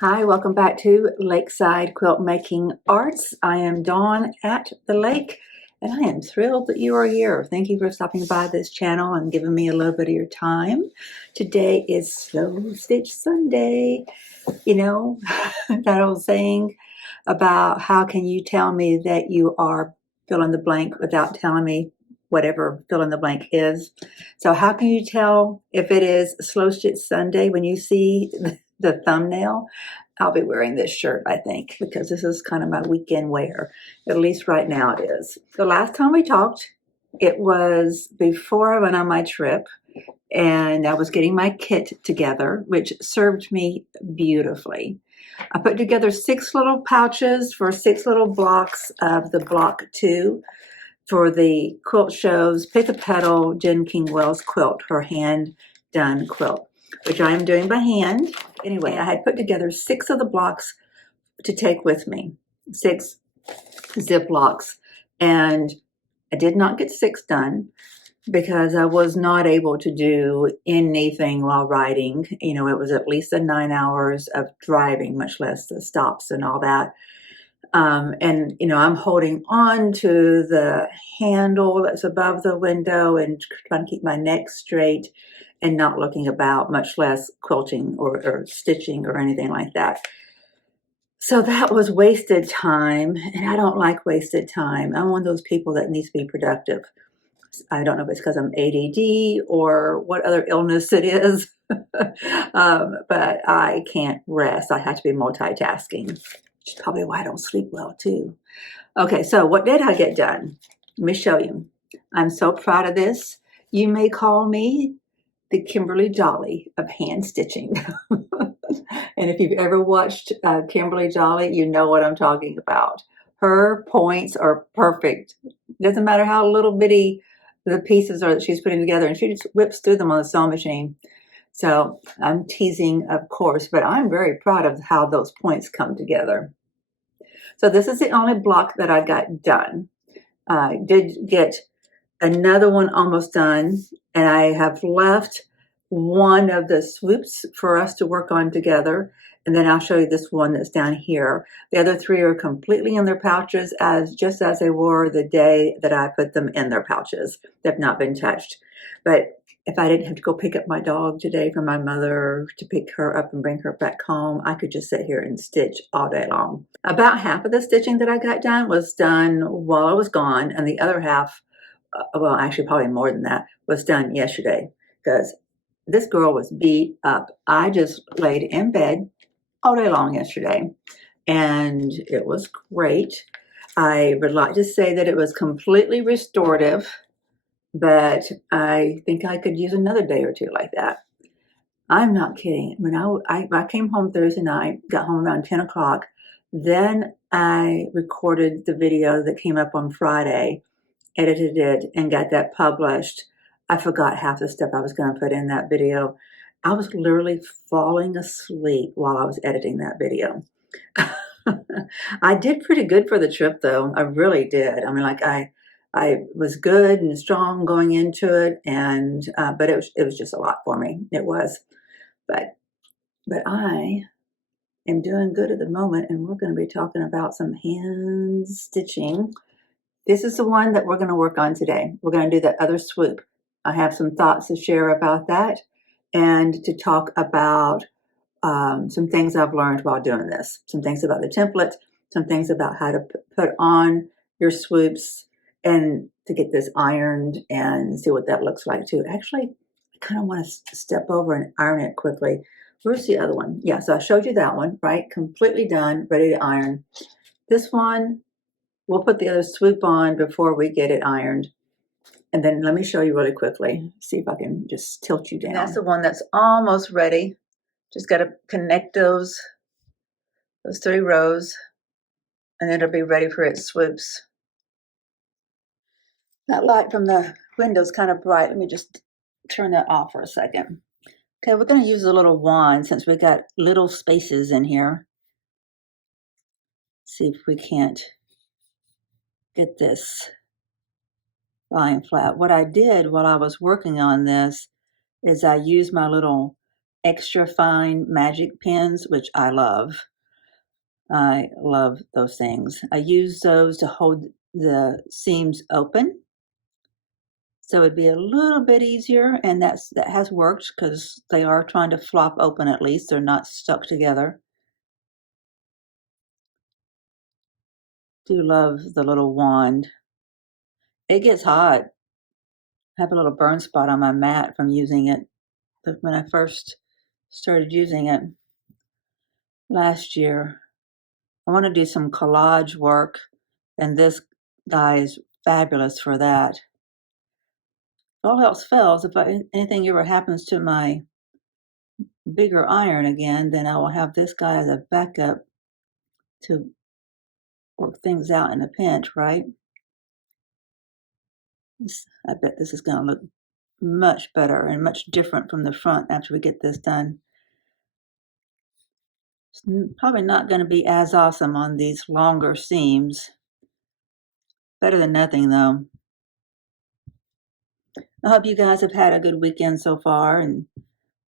Hi, welcome back to Lakeside Quilt Making Arts. I am Dawn at the lake, and I am thrilled that you are here. Thank you for stopping by this channel and giving me a little bit of your time. Today is Slow Stitch Sunday. You know, that old saying about how can you tell me that you are fill in the blank without telling me whatever fill in the blank is. So how can you tell if it is Slow Stitch Sunday when you see the thumbnail? I'll be wearing this shirt, I think, because this is kind of my weekend wear. At least right now it is. The last time we talked, it was before I went on my trip, and I was getting my kit together, which served me beautifully. I put together 6 little pouches for 6 little blocks of the block 2 for the quilt shows Pick a Petal Jen Kingwell's quilt, her hand done quilt, which I am doing by hand. Anyway, I had put together 6 of the blocks to take with me, 6 Ziplocs, and I did not get 6 done because I was not able to do anything while riding. You know, it was at least 9 hours of driving, much less the stops and all that. And, you know, I'm holding on to the handle that's above the window and trying to keep my neck straight and not looking about, much less quilting or stitching or anything like that. So that was wasted time, and I don't like wasted time. I'm one of those people that needs to be productive. I don't know if it's because I'm ADD or what other illness it is, but I can't rest. I have to be multitasking, which is probably why I don't sleep well too. Okay, so what did I get done? Let me show you. I'm so proud of this. You may call me the Kimberly Jolly of hand stitching. And if you've ever watched Kimberly Jolly, you know what I'm talking about. Her points are perfect. Doesn't matter how little bitty the pieces are that she's putting together, and she just whips through them on the sewing machine. So I'm teasing, of course, but I'm very proud of how those points come together. So this is the only block that I got done. I did get another one almost done, and I have left one of the swoops for us to work on together, and then I'll show you this one that's down here. The other 3 are completely in their pouches, just as they were the day that I put them in their pouches. They've not been touched. But if I didn't have to go pick up my dog today from my mother to pick her up and bring her back home, I could just sit here and stitch all day long. About half of the stitching that I got done was done while I was gone, and the other half, well, actually probably more than that, was done yesterday because this girl was beat up. I just laid in bed all day long yesterday, and it was great. I would like to say that it was completely restorative, but I think I could use another day or 2 like that. I'm not kidding. When I came home Thursday night, got home around 10 o'clock, then I recorded the video that came up on Friday, edited it, and got that published. I forgot half the stuff I was going to put in that video. I was literally falling asleep while I was editing that video. I did pretty good for the trip, though. I really did. I mean, like I was good and strong going into it, and but it was just a lot for me. It was, but I am doing good at the moment, and we're going to be talking about some hand stitching. This is the one that we're going to work on today. We're going to do that other swoop. I have some thoughts to share about that and to talk about some things I've learned while doing this. Some things about the template, some things about how to put on your swoops, and to get this ironed and see what that looks like too. Actually, I kind of want to step over and iron it quickly. Where's the other one? Yeah, so I showed you that one, right? Completely done, ready to iron. This one, we'll put the other swoop on before we get it ironed. And then let me show you really quickly. See if I can just tilt you down. That's the one that's almost ready. Just got to connect those 3 rows, and then it'll be ready for its swoops. That light from the window is kind of bright. Let me just turn that off for a second. Okay, we're going to use a little wand since we got little spaces in here. See if we can't get this lying flat. What I did while I was working on this is I used my little extra fine magic pins, which I love. I love those things. I use those to hold the seams open, so it'd be a little bit easier, and that has worked because they are trying to flop open. At least they're not stuck together. Do love the little wand. It gets hot. I have a little burn spot on my mat from using it when I first started using it last year. I want to do some collage work, and this guy is fabulous for that. All else fails, if anything ever happens to my bigger iron again, then I will have this guy as a backup to work things out in a pinch, right? I bet this is going to look much better and much different from the front after we get this done. It's probably not going to be as awesome on these longer seams. Better than nothing, though. I hope you guys have had a good weekend so far and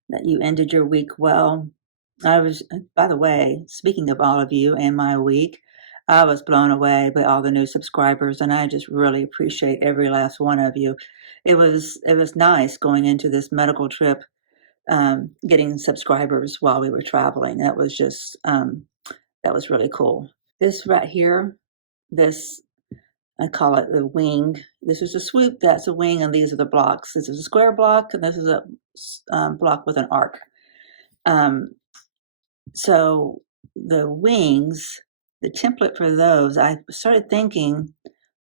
that you ended your week well. By the way, speaking of all of you and my week, I was blown away by all the new subscribers, and I just really appreciate every last one of you. It was nice going into this medical trip, getting subscribers while we were traveling. That was just that was really cool. This right here, I call it the wing. This is a swoop, that's a wing, and these are the blocks. This is a square block, and this is a block with an arc. So the wings, the template for those, I started thinking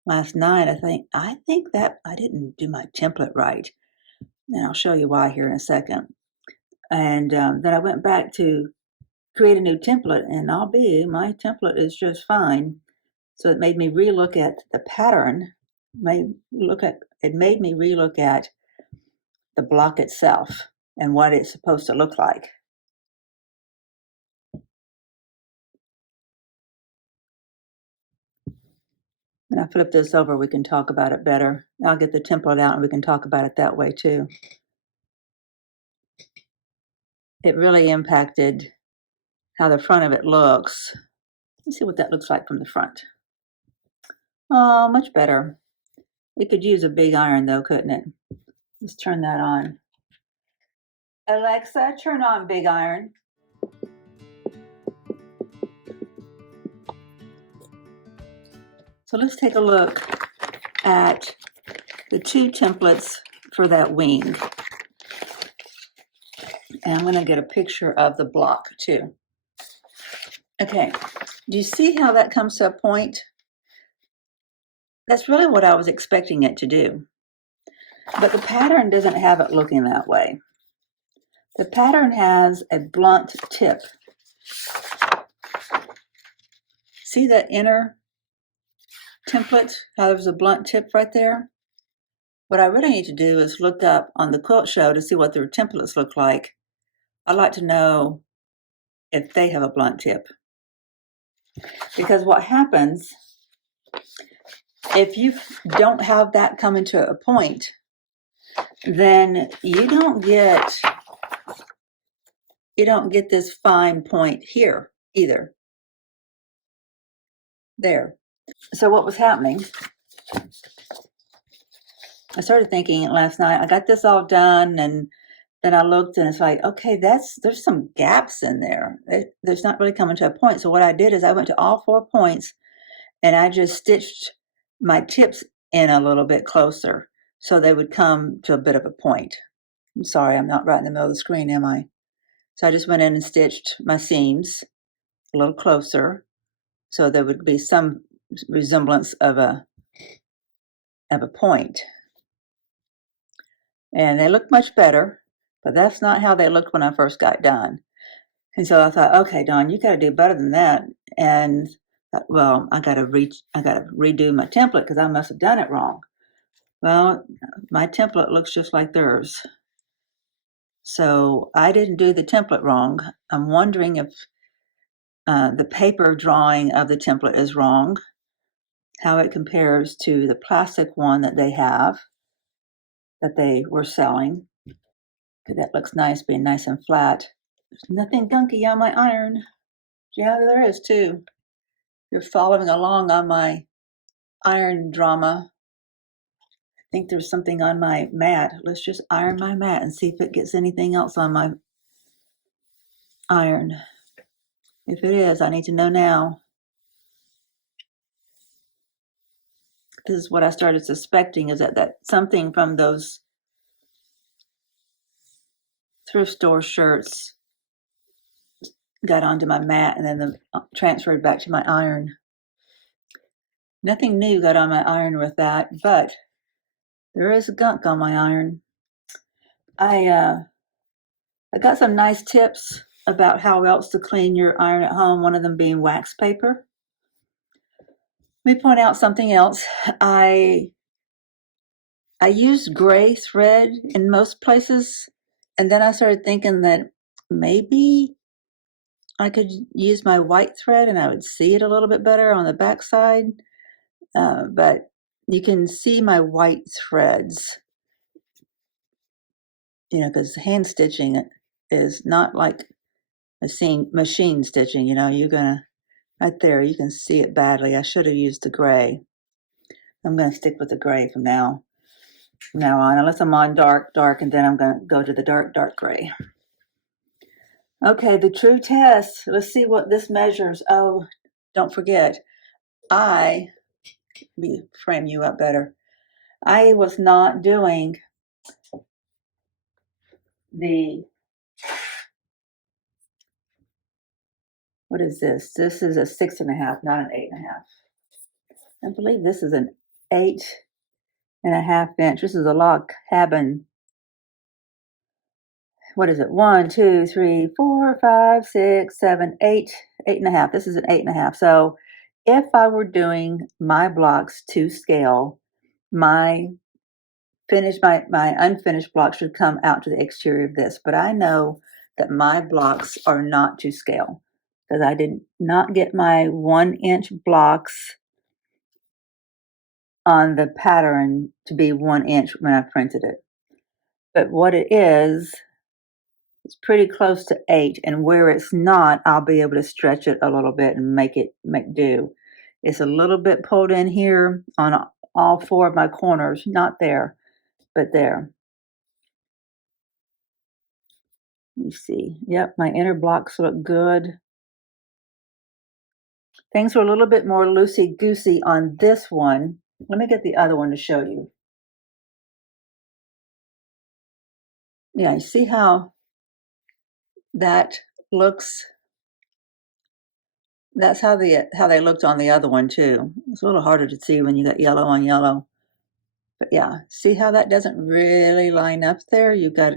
last night, I think that I didn't do my template right. And I'll show you why here in a second. And then I went back to create a new template, and my template is just fine. So it made me relook at the pattern. It made me relook at the block itself and what it's supposed to look like. When I flip this over, we can talk about it better. I'll get the template out and we can talk about it that way too. It really impacted how the front of it looks. Let's see what that looks like from the front. Oh, much better. It could use a big iron though, couldn't it? Let's turn that on. Alexa, turn on big iron. So let's take a look at the two templates for that wing. And I'm going to get a picture of the block too. Okay, do you see how that comes to a point? That's really what I was expecting it to do. But the pattern doesn't have it looking that way. The pattern has a blunt tip. See that inner template, how there's a blunt tip right there? What I really need to do is look up on the quilt show to see what their templates look like. I'd like to know if they have a blunt tip. Because what happens if you don't have that coming to a point, then you don't get this fine point here either. There. So what was happening, I started thinking last night, I got this all done, and then I looked and it's like, okay, there's some gaps in there. There's not really coming to a point. So what I did is I went to all 4 points and I just stitched my tips in a little bit closer so they would come to a bit of a point. I'm sorry, I'm not right in the middle of the screen, am I? So I just went in and stitched my seams a little closer so there would be some resemblance of a point. And they look much better, but that's not how they looked when I first got done. And so I thought, okay, Dawn, you got to do better than that. And well, I got to redo my template because I must have done it wrong. Well, my template looks just like theirs. So I didn't do the template wrong. I'm wondering if the paper drawing of the template is wrong, how it compares to the plastic one that they have, that they were selling. Okay, that looks nice, being nice and flat. There's nothing gunky on my iron. Yeah, there is too. You're following along on my iron drama. I think there's something on my mat. Let's just iron my mat and see if it gets anything else on my iron. If it is, I need to know now. This is what I started suspecting, is that something from those thrift store shirts got onto my mat and then transferred back to my iron. Nothing new got on my iron with that, but there is gunk on my iron. I got some nice tips about how else to clean your iron at home, one of them being wax paper. Let me point out something else. I use gray thread in most places, and then I started thinking that maybe I could use my white thread and I would see it a little bit better on the back side. But you can see my white threads, because hand stitching is not like machine stitching. You're gonna, right there, you can see it badly. I should have used the gray. I'm gonna stick with the gray from now on, unless I'm on dark, and then I'm gonna go to the dark gray. Okay, the true test. Let's see what this measures. Oh, don't forget, let me frame you up better. I was not doing what is this? This is a 6.5, not an 8.5. I believe this is an 8.5 inch. This is a log cabin. What is it? 1, 2, 3, 4, 5, 6, 7, 8, 8.5. This is an 8.5. So if I were doing my blocks to scale, my unfinished blocks should come out to the exterior of this. But I know that my blocks are not to scale because I did not get my 1-inch blocks on the pattern to be 1 inch when I printed it. But what it is, it's pretty close to 8, and where it's not, I'll be able to stretch it a little bit and make do. It's a little bit pulled in here on all 4 of my corners, not there, but there. Let me see. Yep, my inner blocks look good. Things were a little bit more loosey-goosey on this one. Let me get the other one to show you. Yeah, you see how that looks? That's how they looked on the other one too. It's a little harder to see when you got yellow on yellow. But yeah, see how that doesn't really line up there? You've got,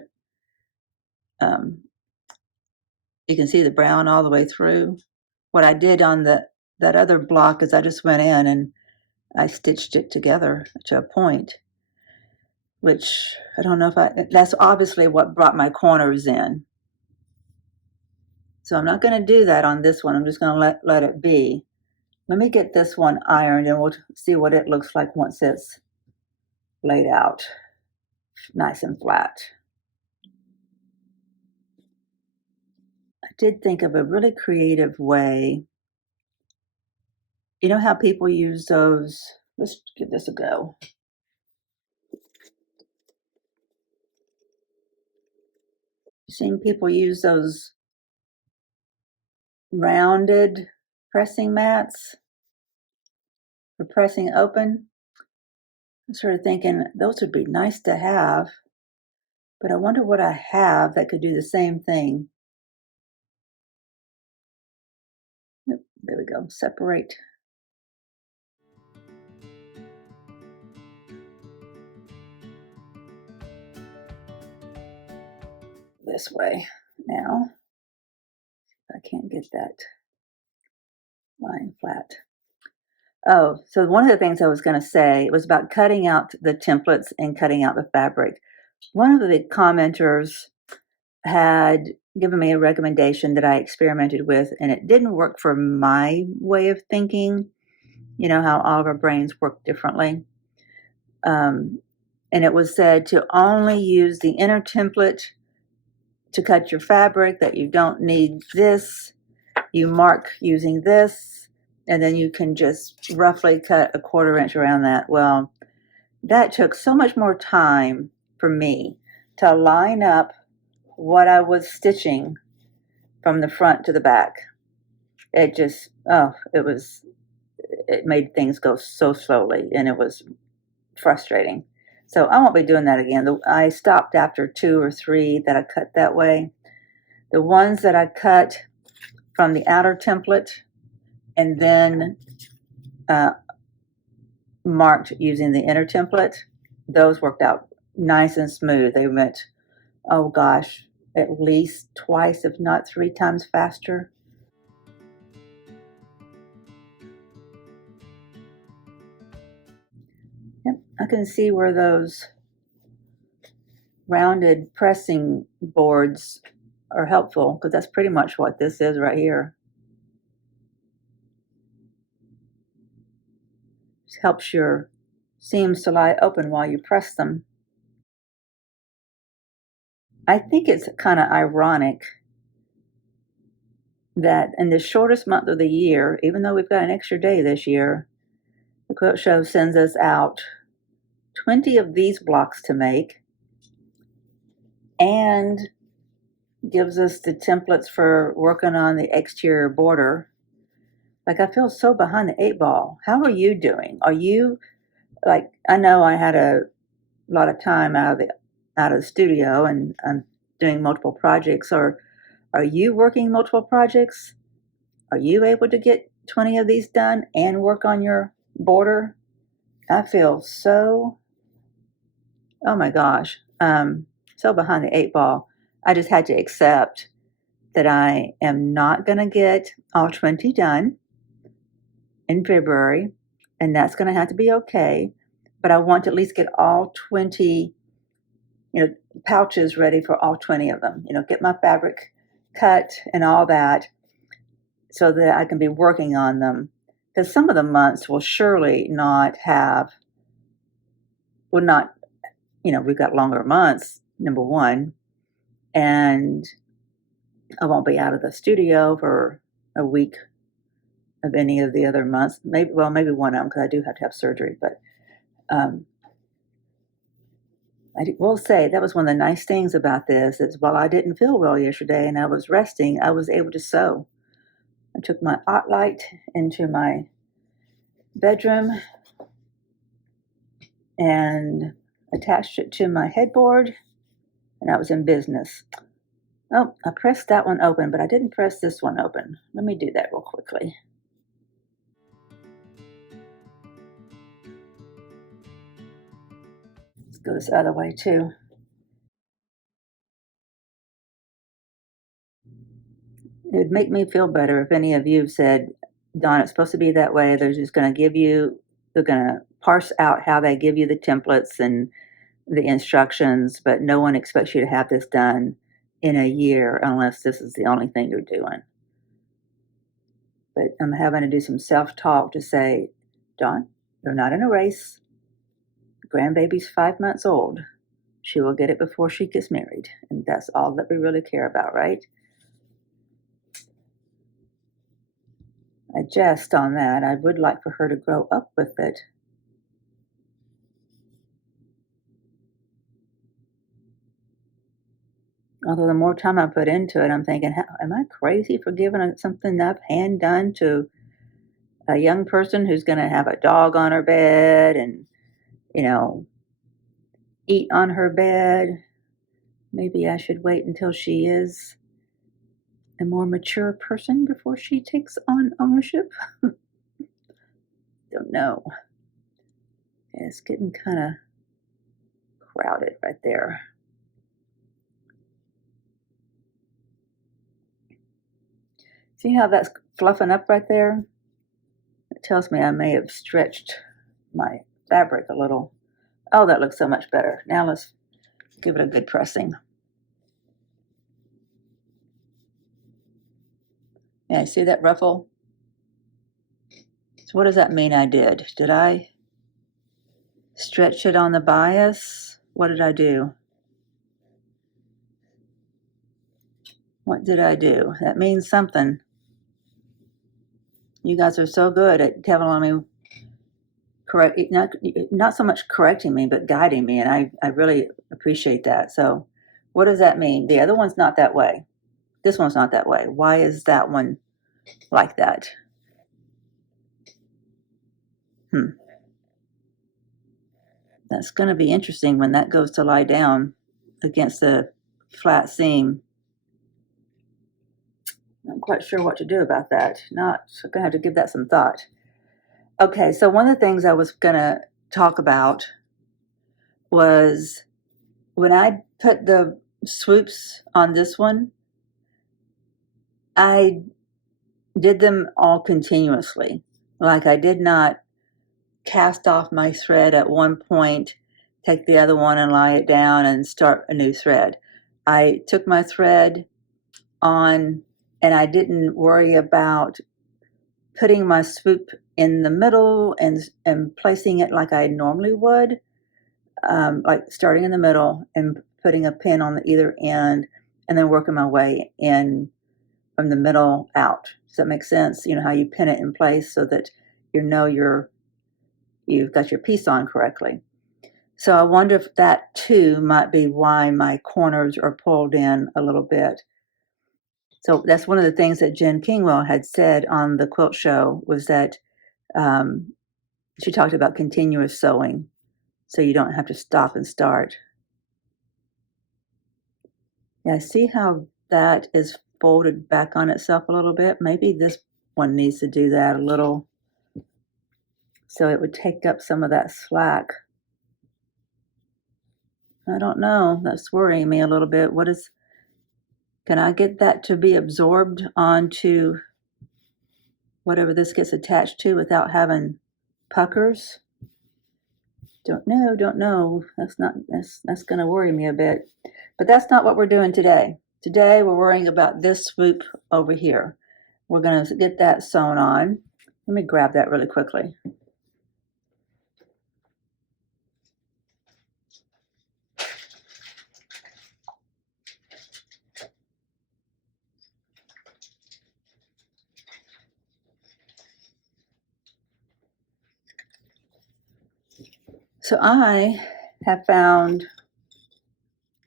you can see the brown all the way through. What I did on that other block is I just went in and I stitched it together to a point, which I don't know if that's obviously what brought my corners in. So I'm not going to do that on this one. I'm just going to let it be. Let me get this one ironed and we'll see what it looks like once it's laid out nice and flat. I did think of a really creative way. You know how people use those? Let's give this a go. You've seen people use those rounded pressing mats for pressing open. I'm sort of thinking those would be nice to have, but I wonder what I have that could do the same thing. Yep, there we go. Separate. This way. Now, I can't get that line flat. Oh, so one of the things I was going to say was about cutting out the templates and cutting out the fabric. One of the commenters had given me a recommendation that I experimented with, and it didn't work for my way of thinking. You know how all of our brains work differently. And it was said to only use the inner template to cut your fabric that you don't need this, you mark using this, and then you can just roughly cut a 1/4 inch around that. Well, that took so much more time for me to line up what I was stitching from the front to the back. It just, it made things go so slowly, and it was frustrating. So I won't be doing that again. I stopped after 2 or 3 that I cut that way. The ones that I cut from the outer template and then marked using the inner template, those worked out nice and smooth. They went, oh gosh, at least twice, if not 3 times faster. Yep, I can see where those rounded pressing boards are helpful, because that's pretty much what this is right here. It helps your seams to lie open while you press them. I think it's kind of ironic that in the shortest month of the year, even though we've got an extra day this year, the Quilt Show sends us out 20 of these blocks to make and gives us the templates for working on the exterior border. Like, I feel so behind the 8 ball. How are you doing? Are you, like, I know I had a lot of time out of the studio, and I'm doing multiple projects. Or are you working multiple projects? Are you able to get 20 of these done and work on your border? I feel so, oh my gosh, so behind the 8 ball. I just had to accept that I am not going to get all 20 done in February, and that's going to have to be okay. But I want to at least get all 20, pouches ready for all 20 of them. Get my fabric cut and all that, so that I can be working on them. Because some of the months will surely not have, we've got longer months, number one, and I won't be out of the studio for a week of any of the other months. Maybe one of them, because I do have to have surgery. But I will say that was one of the nice things about this, is while I didn't feel well yesterday and I was resting, I was able to sew. I took my OttLite into my bedroom and attached it to my headboard, and I was in business. Oh, I pressed that one open, but I didn't press this one open. Let me do that real quickly. Let's go this other way too. It would make me feel better if any of you said, Dawn, it's supposed to be that way. They're just going to they're going to parse out how they give you the templates and the instructions, but no one expects you to have this done in a year unless this is the only thing you're doing. But I'm having to do some self-talk to say, Dawn, you're not in a race. Grandbaby's 5 months old. She will get it before she gets married. And that's all that we really care about, right? I jest on that. I would like for her to grow up with it. Although the more time I put into it, I'm thinking, am I crazy for giving something I've hand done to a young person who's going to have a dog on her bed and, eat on her bed? Maybe I should wait until she is a more mature person before she takes on ownership. Don't know. It's getting kind of crowded right there. See how that's fluffing up right there? It tells me I may have stretched my fabric a little. Oh, that looks so much better. Now let's give it a good pressing. Yeah, see that ruffle? So what does that mean I did? Did I stretch it on the bias? What did I do? What did I do? That means something. You guys are so good at telling me, not so much correcting me, but guiding me, and I really appreciate that. So what does that mean? The other one's not that way. This one's not that way. Why is that one like that? That's going to be interesting when that goes to lie down against the flat seam. Not quite sure what to do about that. Not going to have to give that some thought. Okay, so one of the things I was going to talk about was when I put the swoops on this one, I did them all continuously. Like I did not cast off my thread at one point, take the other one and lie it down and start a new thread. I took my thread on and I didn't worry about putting my swoop in the middle and placing it like I normally would, like starting in the middle and putting a pin on either end and then working my way in from the middle out. Does that make sense? You know how you pin it in place so that you've got your piece on correctly. So I wonder if that too might be why my corners are pulled in a little bit. So that's one of the things that Jen Kingwell had said on the quilt show was that she talked about continuous sewing, so you don't have to stop and start. Yeah, see how that is folded back on itself a little bit? Maybe this one needs to do that a little so it would take up some of that slack. I don't know. That's worrying me a little bit. Can I get that to be absorbed onto whatever this gets attached to without having puckers? Don't know. That's going to worry me a bit. But that's not what we're doing today. Today we're worrying about this swoop over here. We're going to get that sewn on. Let me grab that really quickly. So I have found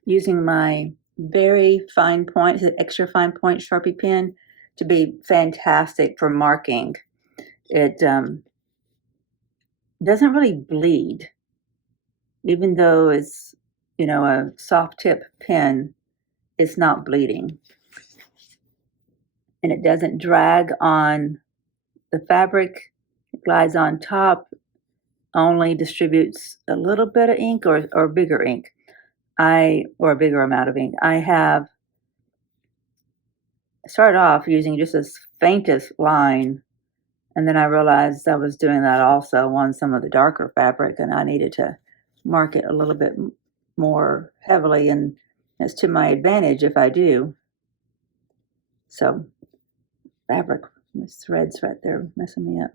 using my very fine point, the extra fine point Sharpie pen, to be fantastic for marking. It doesn't really bleed, even though it's, a soft tip pen, it's not bleeding. And it doesn't drag on the fabric, it glides on top, only distributes a little bit of ink or bigger ink. Or a bigger amount of ink. I started off using just this faintest line, and then I realized I was doing that also on some of the darker fabric, and I needed to mark it a little bit more heavily, and it's to my advantage if I do. So, fabric, this thread's right there messing me up.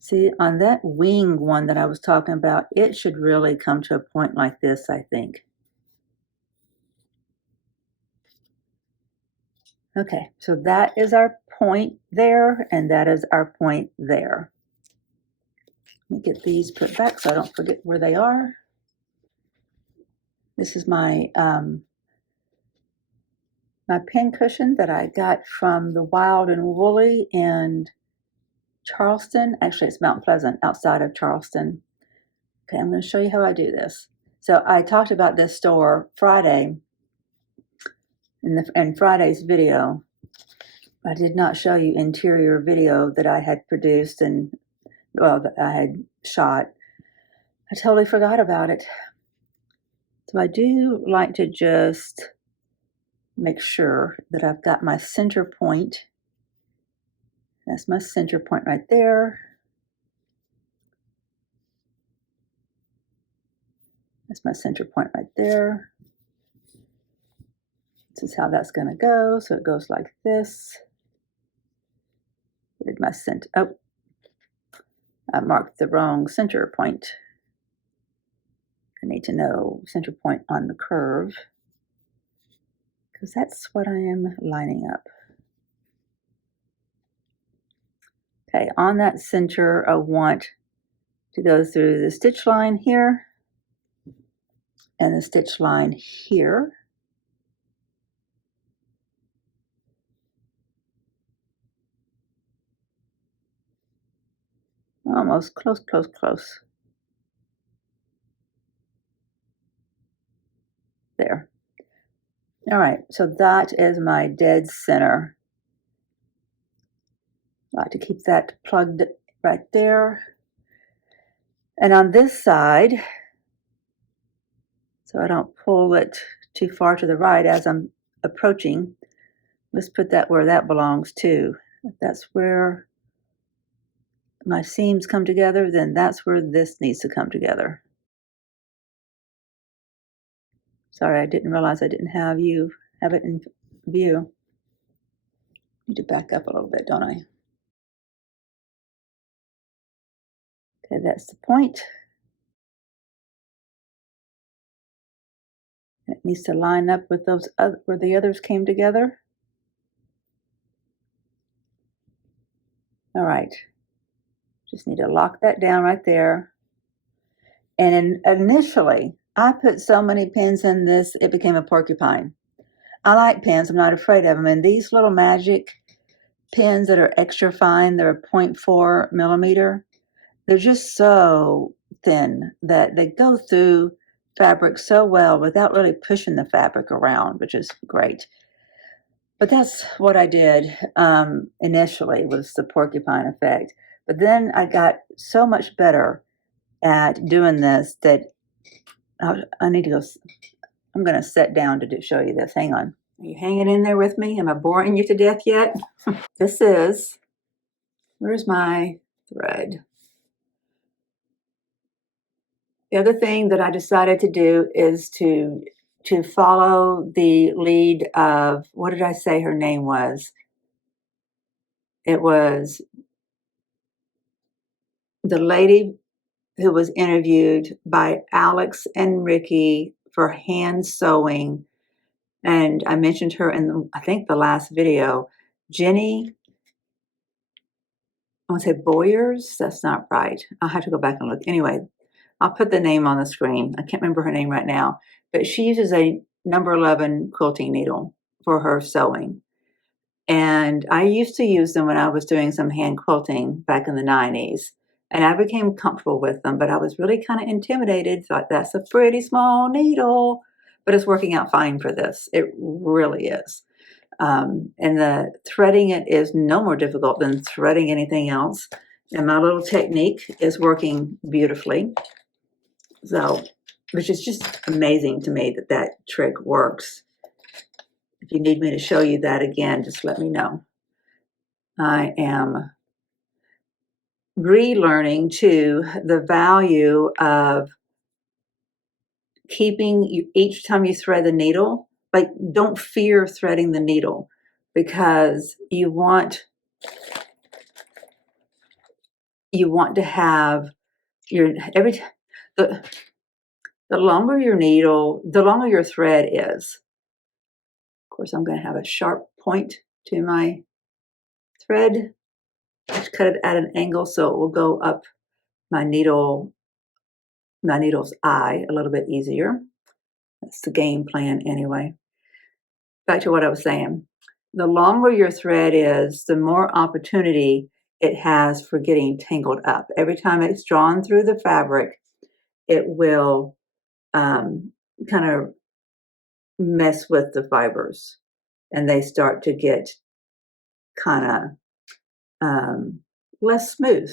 See, on that wing one that I was talking about, it should really come to a point like this, I think. Okay, so that is our point there, and that is our point there. Let me get these put back so I don't forget where they are. This is my my pin cushion that I got from the Wild and Woolly in Charleston. Actually, it's Mount Pleasant outside of Charleston. Okay, I'm going to show you how I do this. So I talked about this store Friday in Friday's video. I did not show you interior video that I had produced and, well, that I had shot. I totally forgot about it. So I do like to just make sure that I've got my center point. That's my center point right there. That's my center point right there. This is how that's going to go. So it goes like this. Did my center? Oh, I marked the wrong center point. I need to know center point on the curve because that's what I am lining up. Okay, on that center, I want to go through the stitch line here and the stitch line here. Almost close, close, close. There. All right, so that is my dead center. I like to keep that plugged right there. And on this side, so I don't pull it too far to the right as I'm approaching, let's put that where that belongs too. If that's where my seams come together, then that's where this needs to come together. Sorry, I didn't realize I didn't have it in view. Need to back up a little bit, don't I? Okay, that's the point. It needs to line up with those where the others came together. All right, just need to lock that down right there. And initially, I put so many pins in this, it became a porcupine. I like pins, I'm not afraid of them. And these little magic pins that are extra fine, they're 0.4 millimeter. They're just so thin that they go through fabric so well without really pushing the fabric around, which is great. But that's what I did initially, was the porcupine effect. But then I got so much better at doing this that I need to go. I'm going to sit down to show you this. Hang on. Are you hanging in there with me? Am I boring you to death yet? Where's my thread? The other thing that I decided to do is to follow the lead of, what did I say her name was? It was the lady who was interviewed by Alex and Ricky for hand sewing. And I mentioned her in, I think, the last video. Jenny, I want to say Boyers. That's not right. I'll have to go back and look. Anyway, I'll put the name on the screen. I can't remember her name right now. But she uses a number 11 quilting needle for her sewing. And I used to use them when I was doing some hand quilting back in the 90s. And I became comfortable with them, but I was really kind of intimidated. Thought, that's a pretty small needle, but it's working out fine for this. It really is. And the threading it is no more difficult than threading anything else. And my little technique is working beautifully. So, which is just amazing to me that that trick works. If you need me to show you that again, just let me know. I am relearning too the value of keeping each time you thread the needle, like, don't fear threading the needle, because you want to have your the longer your needle, the longer your thread is. Of course, I'm going to have a sharp point to my thread. Just cut it at an angle so it will go up my needle's eye a little bit easier. That's the game plan anyway. Back to what I was saying. The longer your thread is, the more opportunity it has for getting tangled up. Every time it's drawn through the fabric, it will kind of mess with the fibers, and they start to get kind of less smooth.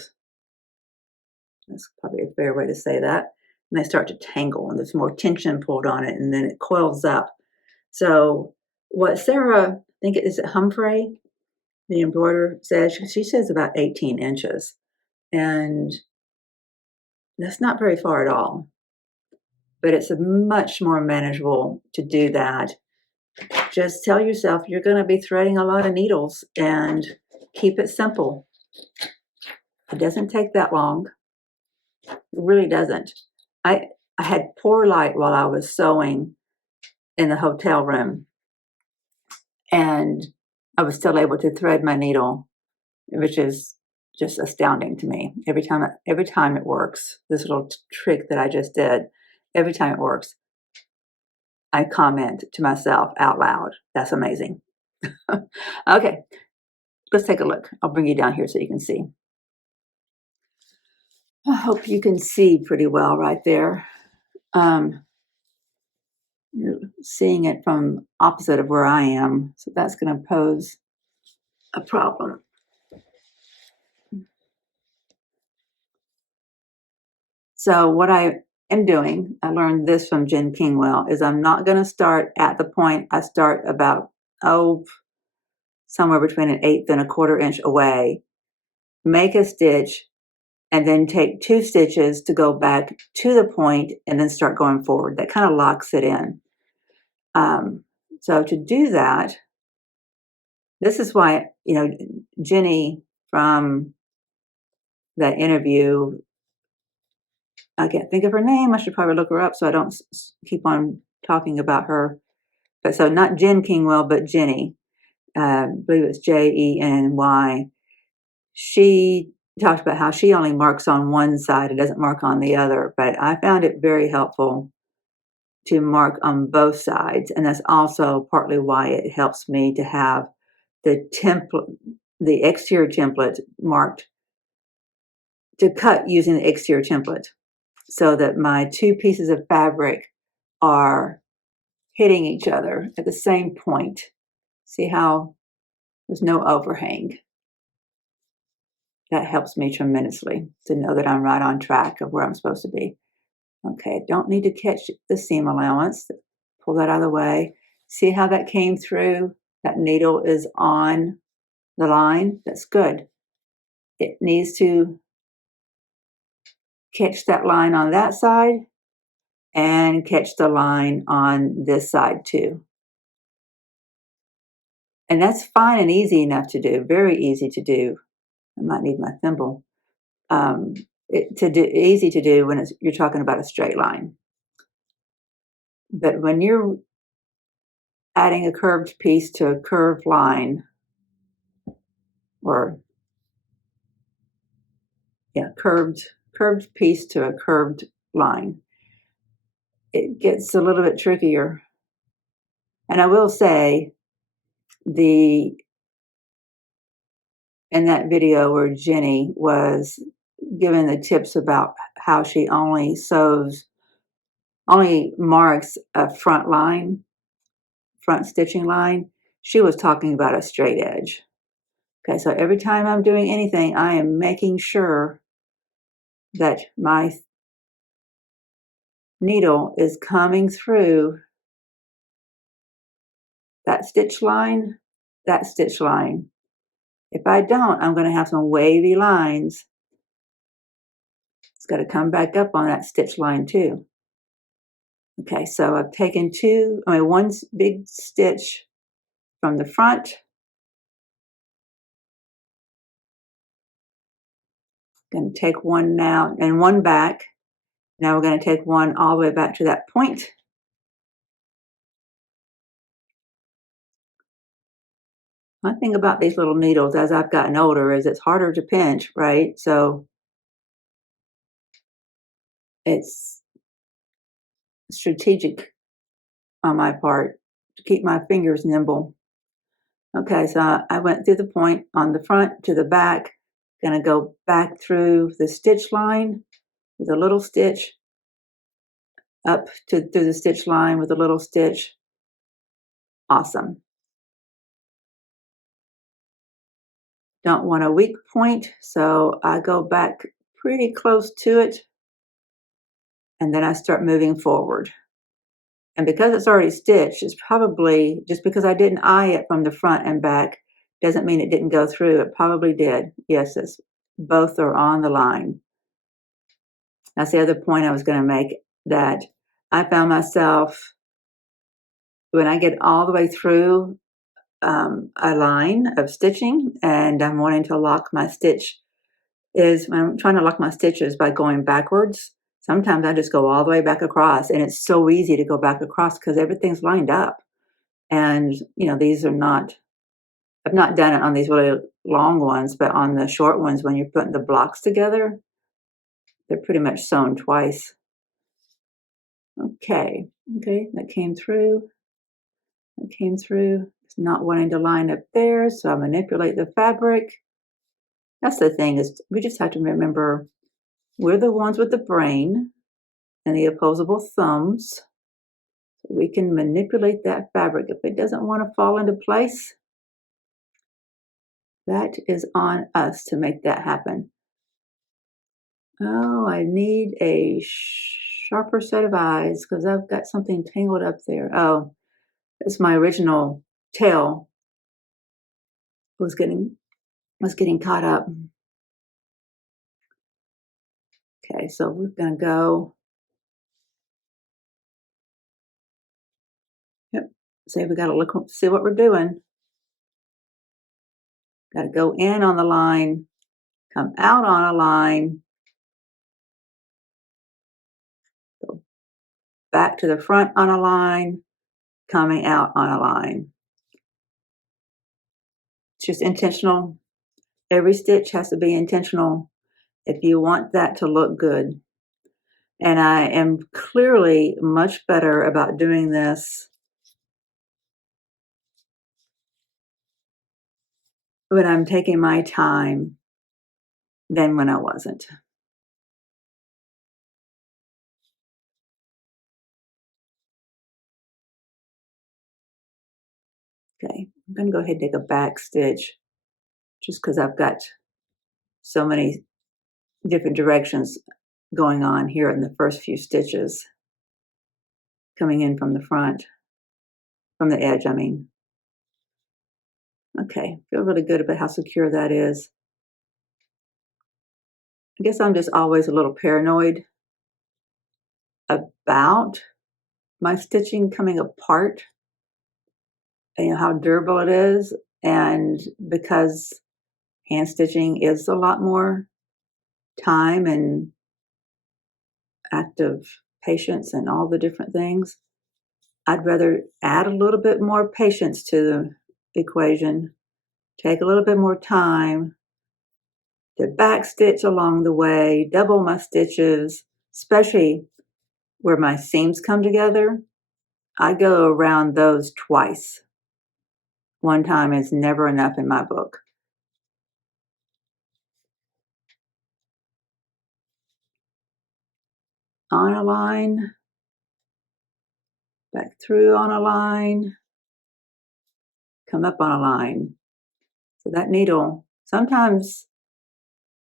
That's probably a fair way to say that. And they start to tangle, and there's more tension pulled on it, and then it coils up. So what Sarah, I think it is Humphrey, the embroiderer, says, she says about 18 inches. And that's not very far at all. But it's much more manageable to do that. Just tell yourself you're going to be threading a lot of needles and keep it simple. It doesn't take that long. It really doesn't. I had poor light while I was sewing in the hotel room, and I was still able to thread my needle, which is just astounding to me. Every time it works, this little trick that I just did, every time it works, I comment to myself out loud, that's amazing. Okay, let's take a look. I'll bring you down here so you can see. I hope you can see pretty well right there. You're seeing it from opposite of where I am, so that's going to pose a problem. So what I am doing, I learned this from Jen Kingwell, is I'm not going to start at the point I start about, somewhere between an eighth and a quarter inch away, make a stitch, and then take 2 stitches to go back to the point and then start going forward. That kind of locks it in. So to do that, this is why, Jenny from that interview, I can't think of her name. I should probably look her up so I don't keep on talking about her. But so not Jen Kingwell, but Jenny. I believe it's Jeny. She talked about how she only marks on one side and doesn't mark on the other. But I found it very helpful to mark on both sides. And that's also partly why it helps me to have the template, the exterior template marked, to cut using the exterior template, so that my 2 pieces of fabric are hitting each other at the same point. See how there's no overhang? That helps me tremendously to know that I'm right on track of where I'm supposed to be. Okay, don't need to catch the seam allowance. Pull that out of the way. See how that came through? That needle is on the line. That's good. It needs to catch that line on that side and catch the line on this side too. And that's fine and easy enough to do, very easy to do. I might need my thimble. Easy to do when you're talking about a straight line. But when you're adding a curved piece to a curved line, curved piece to a curved line, it gets a little bit trickier. And I will say, in that video where Jenny was giving the tips about how she only marks a front stitching line, she was talking about a straight edge. Okay, so every time I'm doing anything, I am making sure that my needle is coming through that stitch line. If I don't, I'm going to have some wavy lines. It's got to come back up on that stitch line too. Okay, so I've taken one big stitch from the front. Going to take one now and one back. Now we're going to take one all the way back to that point. One thing about these little needles as I've gotten older is it's harder to pinch, right? So it's strategic on my part to keep my fingers nimble. Okay, so I went through the point on the front to the back. Going to go back through the stitch line with a little stitch, up through the stitch line with a little stitch. Awesome. Don't want a weak point, so I go back pretty close to it, and then I start moving forward. And because it's already stitched, it's probably, just because I didn't eye it from the front and back, doesn't mean it didn't go through. It probably did. Yes, both are on the line. That's the other point I was going to make, that I found myself, when I get all the way through a line of stitching and I'm wanting to lock my stitch, I'm trying to lock my stitches by going backwards. Sometimes I just go all the way back across, and it's so easy to go back across because everything's lined up. And, you know, these are not, I've not done it on these really long ones, but on the short ones, when you're putting the blocks together, they're pretty much sewn twice. Okay, that came through. That came through. It's not wanting to line up there, so I manipulate the fabric. That's the thing, is we just have to remember we're the ones with the brain and the opposable thumbs. We can manipulate that fabric. If it doesn't want to fall into place, that is on us to make that happen. Oh, I need a sharper set of eyes because I've got something tangled up there. Oh, it's my original tail was getting caught up. Okay, so we're gonna go. Yep. See, we gotta look, see what we're doing. Gotta go in on the line, come out on a line, go back to the front on a line, coming out on a line. It's just intentional. Every stitch has to be intentional if you want that to look good. And I am clearly much better about doing this when I'm taking my time than when I wasn't. Okay, I'm going to go ahead and take a back stitch just because I've got so many different directions going on here in the first few stitches, coming in from the front, from the edge, I mean. Okay, feel really good about how secure that is. I guess I'm just always a little paranoid about my stitching coming apart, and, you know, how durable it is. And because hand stitching is a lot more time and active patience and all the different things, I'd rather add a little bit more patience to the equation, take a little bit more time to back stitch along the way, double my stitches, especially where my seams come together. I go around those twice. One time is never enough in my book. On a line, back through on a line, come up on a line. So that needle, sometimes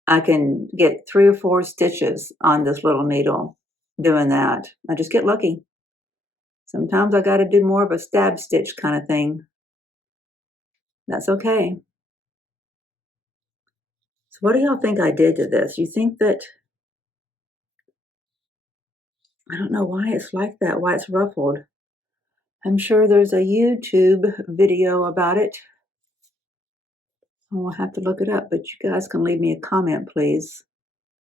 I can get 3 or 4 stitches on this little needle doing that. I just get lucky. Sometimes I got to do more of a stab stitch kind of thing. That's okay. So what do y'all think I did to this? You think that, I don't know why it's like that, why it's ruffled. I'm sure there's a YouTube video about it. I'll have to look it up, but you guys can leave me a comment, please,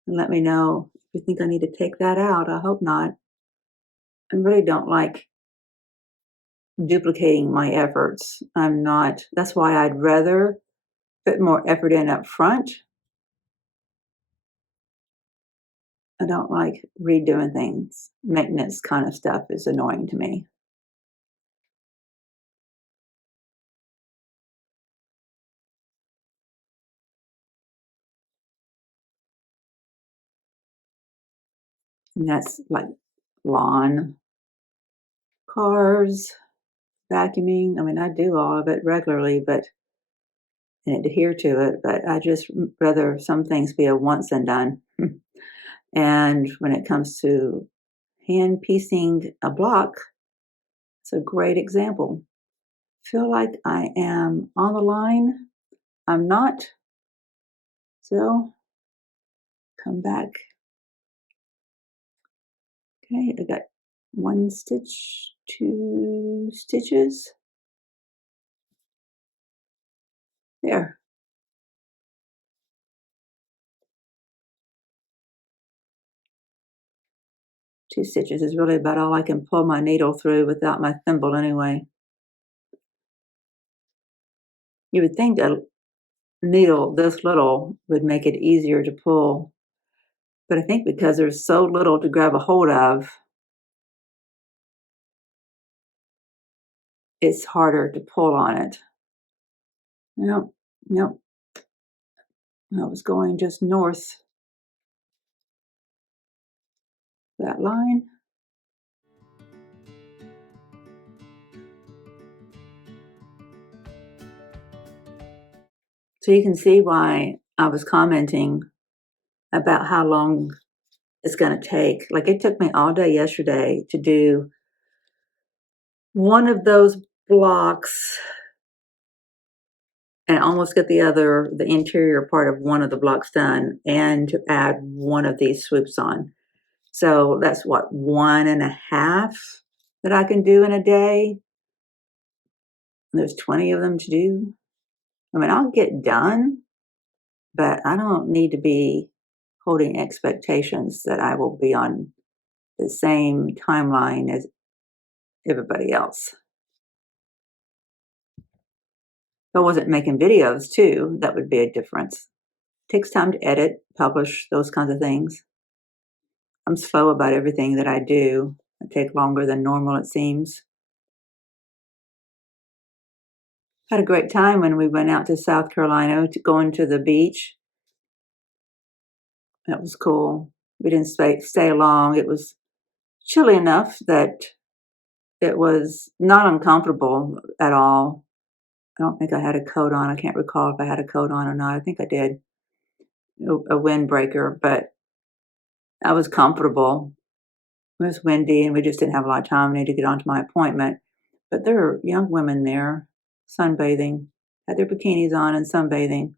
and let me know if you think I need to take that out. I hope not. I really don't like duplicating my efforts. I'm not, that's why I'd rather put more effort in up front. I don't like redoing things. Maintenance kind of stuff is annoying to me. And that's like lawn, cars, vacuuming. I mean, I do all of it regularly, but and adhere to it, but I just rather some things be a once and done. And when it comes to hand piecing a block, it's a great example. Feel like I am on the line. I'm not. So come back. Okay, I got 1 stitch, 2 stitches. There. 2 stitches is really about all I can pull my needle through without my thimble anyway. You would think a needle this little would make it easier to pull, but I think because there's so little to grab a hold of, it's harder to pull on it. Nope, nope. I was going just north that line. So you can see why I was commenting about how long it's going to take. Like, it took me all day yesterday to do one of those blocks and almost get the interior part of one of the blocks done, and to add one of these swoops on. So that's what, 1.5 that I can do in a day. There's 20 of them to do. I mean, I'll get done, but I don't need to be holding expectations that I will be on the same timeline as everybody else. If I wasn't making videos too, that would be a difference. It takes time to edit, publish, those kinds of things. I'm slow about everything that I do. I take longer than normal, it seems. Had a great time when we went out to South Carolina to going to the beach. That was cool. We didn't stay long. It was chilly enough that it was not uncomfortable at all. I don't think I had a coat on. I can't recall if I had a coat on or not. I think I did. A windbreaker, but I was comfortable. It was windy and we just didn't have a lot of time. I needed to get on to my appointment. But there were young women there sunbathing, had their bikinis on and sunbathing.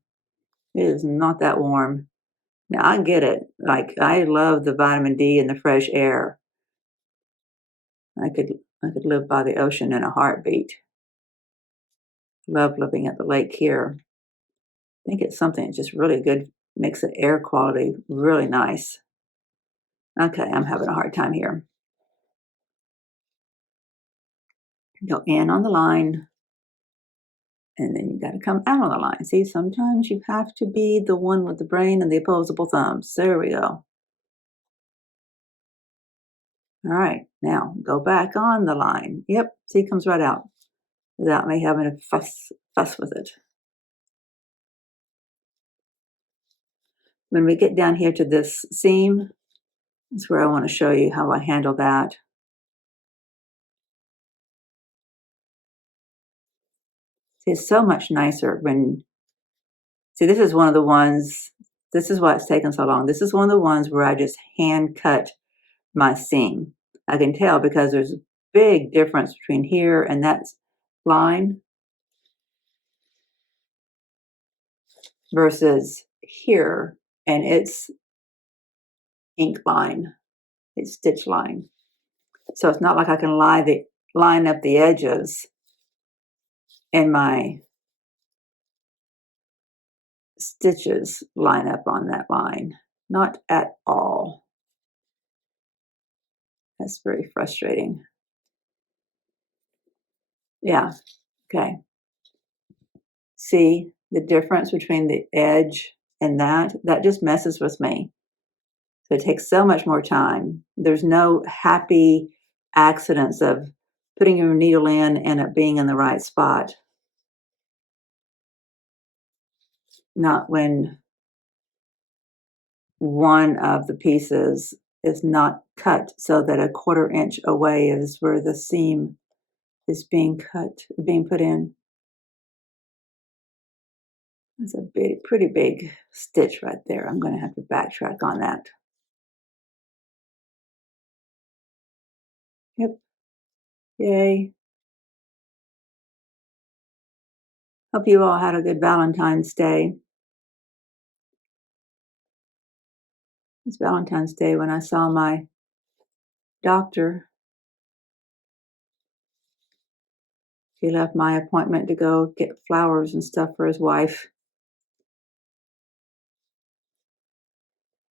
It is not that warm. Now, I get it. Like, I love the vitamin D and the fresh air. I could live by the ocean in a heartbeat. Love living at the lake here. I think it's something that's just really good, makes the air quality really nice. Okay, I'm having a hard time here. Go in on the line, and then you got to come out on the line. See, sometimes you have to be the one with the brain and the opposable thumbs. There we go. All right, now go back on the line. Yep, see, it comes right out without me having to fuss with it. When we get down here to this seam, that's where I want to show you how I handle that. See, it's so much nicer when, see, this is one of the ones, this is why it's taken so long. This is one of the ones where I just hand cut my seam. I can tell because there's a big difference between here and that line versus here and its ink line, its stitch line. So it's not like I can line up the edges and my stitches line up on that line. Not at all. That's very frustrating. Yeah, okay. See the difference between the edge and that? That just messes with me. So it takes so much more time. There's no happy accidents of putting your needle in and it being in the right spot. Not when one of the pieces is not cut so that a 1/4 inch away is where the seam is being put in. That's a pretty big stitch right there. I'm going to have to backtrack on that. Yep. Yay. Hope you all had a good Valentine's Day. It's Valentine's Day when I saw my doctor. He left my appointment to go get flowers and stuff for his wife.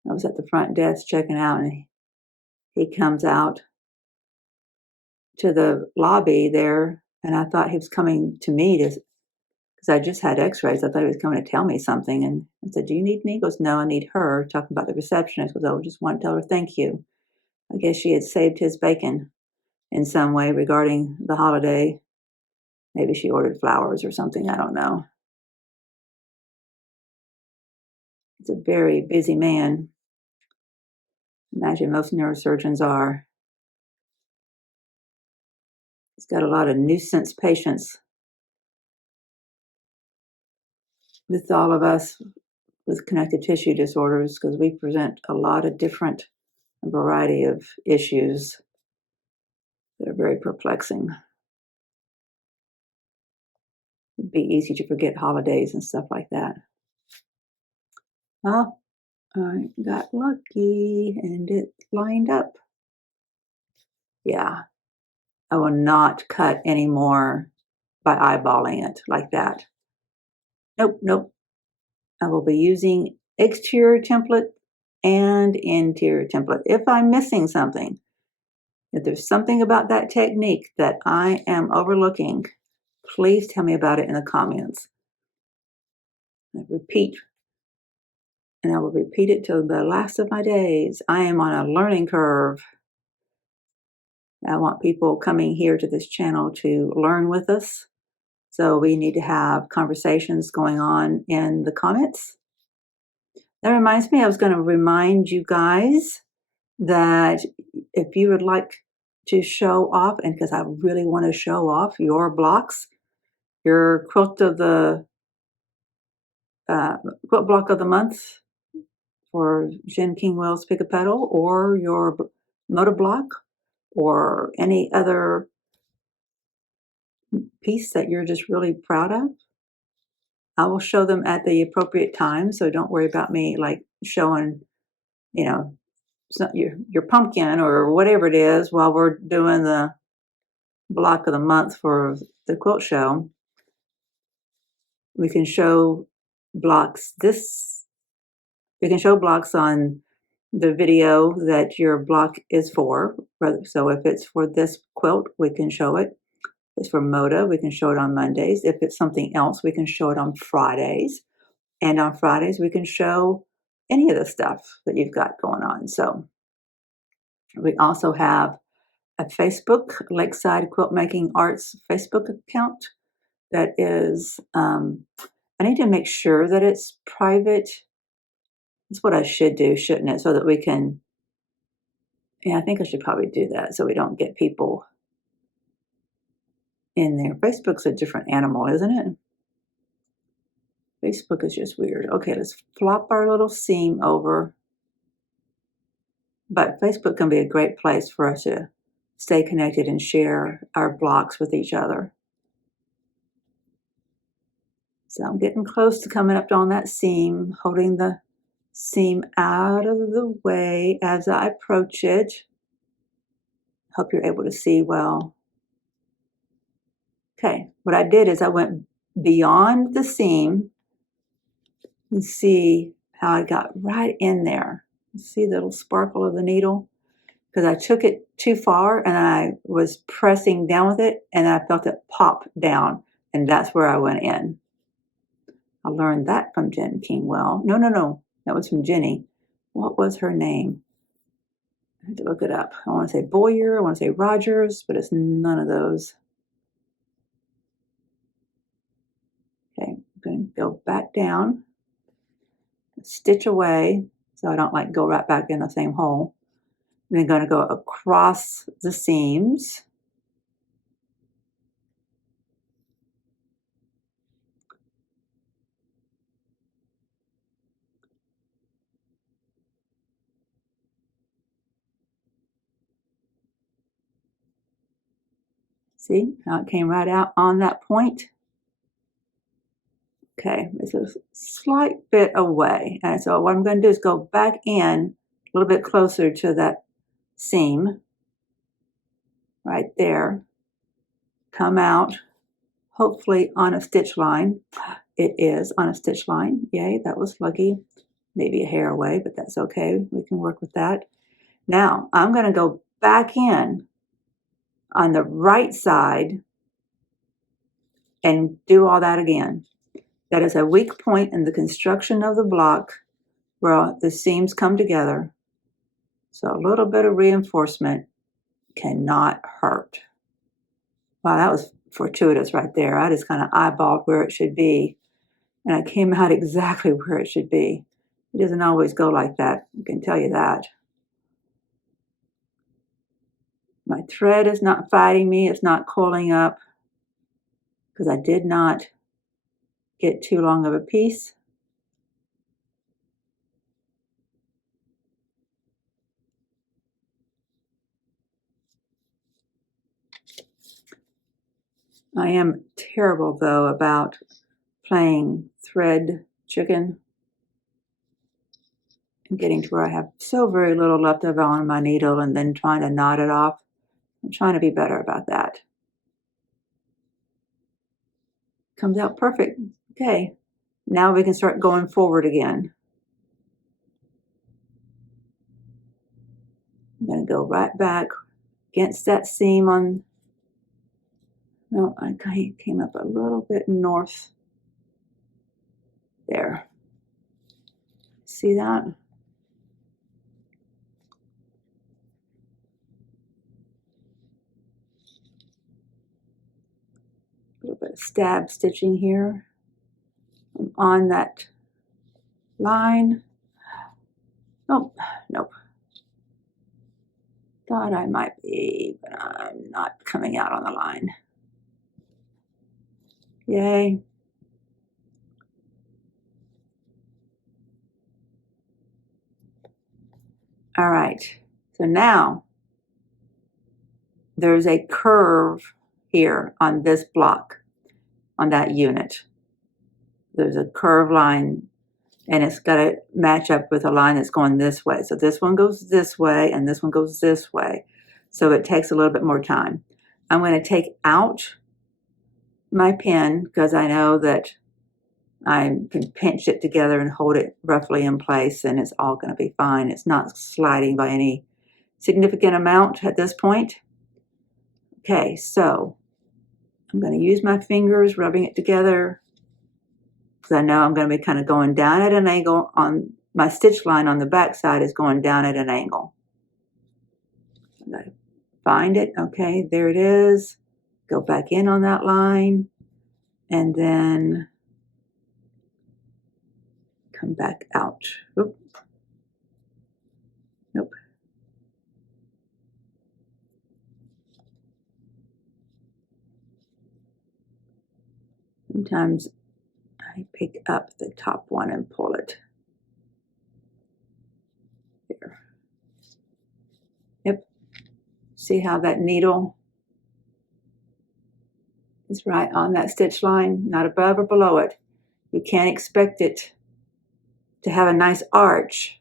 I was at the front desk checking out, and he comes out to the lobby there, and I thought he was coming to me to, because I just had x-rays. I thought he was coming to tell me something, and I said, do you need me? He goes, no, I need her. Talking about the receptionist. Goes, oh, just want to tell her thank you. I guess she had saved his bacon in some way regarding the holiday. Maybe she ordered flowers or something. I don't know. He's a very busy man. Imagine most neurosurgeons are. He's got a lot of nuisance patients with all of us with connective tissue disorders, because we present a lot of different variety of issues that are very perplexing. It'd be easy to forget holidays and stuff like that. Well, I got lucky and it lined up. Yeah, I will not cut anymore by eyeballing it like that. Nope, nope. I will be using exterior template and interior template. If I'm missing something, if there's something about that technique that I am overlooking, please tell me about it in the comments. I repeat, and I will repeat it till the last of my days. I am on a learning curve. I want people coming here to this channel to learn with us. So we need to have conversations going on in the comments. That reminds me, I was going to remind you guys that if you would like to show off, and because I really want to show off your blocks, your quilt block of the month for Jen Kingwell's Pick a Petal, or your motor block, or any other piece that you're just really proud of, I will show them at the appropriate time. So don't worry about me like showing, you know, your pumpkin or whatever it is while we're doing the block of the month for the quilt show. We can show blocks we can show blocks on the video that your block is for. So if it's for this quilt, we can show it. If it's for Moda, we can show it on Mondays. If it's something else, we can show it on Fridays. And on Fridays, we can show any of the stuff that you've got going on. So we also have a Facebook, Lakeside Quilt Making Arts Facebook account that is, I need to make sure that it's private. That's what I should do, shouldn't it? So that we can, yeah, I think I should probably do that so we don't get people in there. Facebook's a different animal, isn't it? Facebook is just weird. Okay, let's flop our little seam over. But Facebook can be a great place for us to stay connected and share our blocks with each other. So I'm getting close to coming up on that seam, holding the seam out of the way as I approach it. Hope you're able to see well. Okay, what I did is I went beyond the seam. You can see how I got right in there. See the little sparkle of the needle? Because I took it too far and I was pressing down with it and I felt it pop down, and that's where I went in. I learned that from Jen Kingwell. No, that was from Jenny. What was her name? I had to look it up. I want to say Boyer, I want to say Rogers, but it's none of those. Okay, I'm going to go back down, stitch away so I don't like go right back in the same hole. And then going to go across the seams. See how it came right out on that point? Okay, it's a slight bit away. And so what I'm going to do is go back in a little bit closer to that seam right there. Come out, hopefully on a stitch line. It is on a stitch line. Yay, that was lucky. Maybe a hair away, but that's okay. We can work with that. Now I'm going to go back in on the right side and do all that again. That is a weak point in the construction of the block where the seams come together. So a little bit of reinforcement cannot hurt. Wow, that was fortuitous right there. I just kind of eyeballed where it should be, and I came out exactly where it should be. It doesn't always go like that, I can tell you that. My thread is not fighting me. It's not coiling up because I did not get too long of a piece. I am terrible, though, about playing thread chicken and getting to where I have so very little left of on my needle and then trying to knot it off. I'm trying to be better about that. Comes out perfect. Okay, now we can start going forward again. I'm going to go right back against that seam on, no, I came up a little bit north there. See that? A little bit of stab stitching here. I'm on that line. Nope, nope. Thought I might be, but I'm not coming out on the line. Yay. All right, so now there's a curve here on this block, on that unit. There's a curve line, and it's got to match up with a line that's going this way. So this one goes this way, and this one goes this way. So it takes a little bit more time. I'm going to take out my pin because I know that I can pinch it together and hold it roughly in place, and it's all going to be fine. It's not sliding by any significant amount at this point. Okay, so I'm going to use my fingers, rubbing it together, because I know I'm going to be kind of going down at an angle. On my stitch line on the back side is going down at an angle. I'm going to find it. Okay, there it is. Go back in on that line, and then come back out. Oop. Nope. Sometimes I pick up the top one and pull it. There. Yep. See how that needle is right on that stitch line, not above or below it. You can't expect it to have a nice arch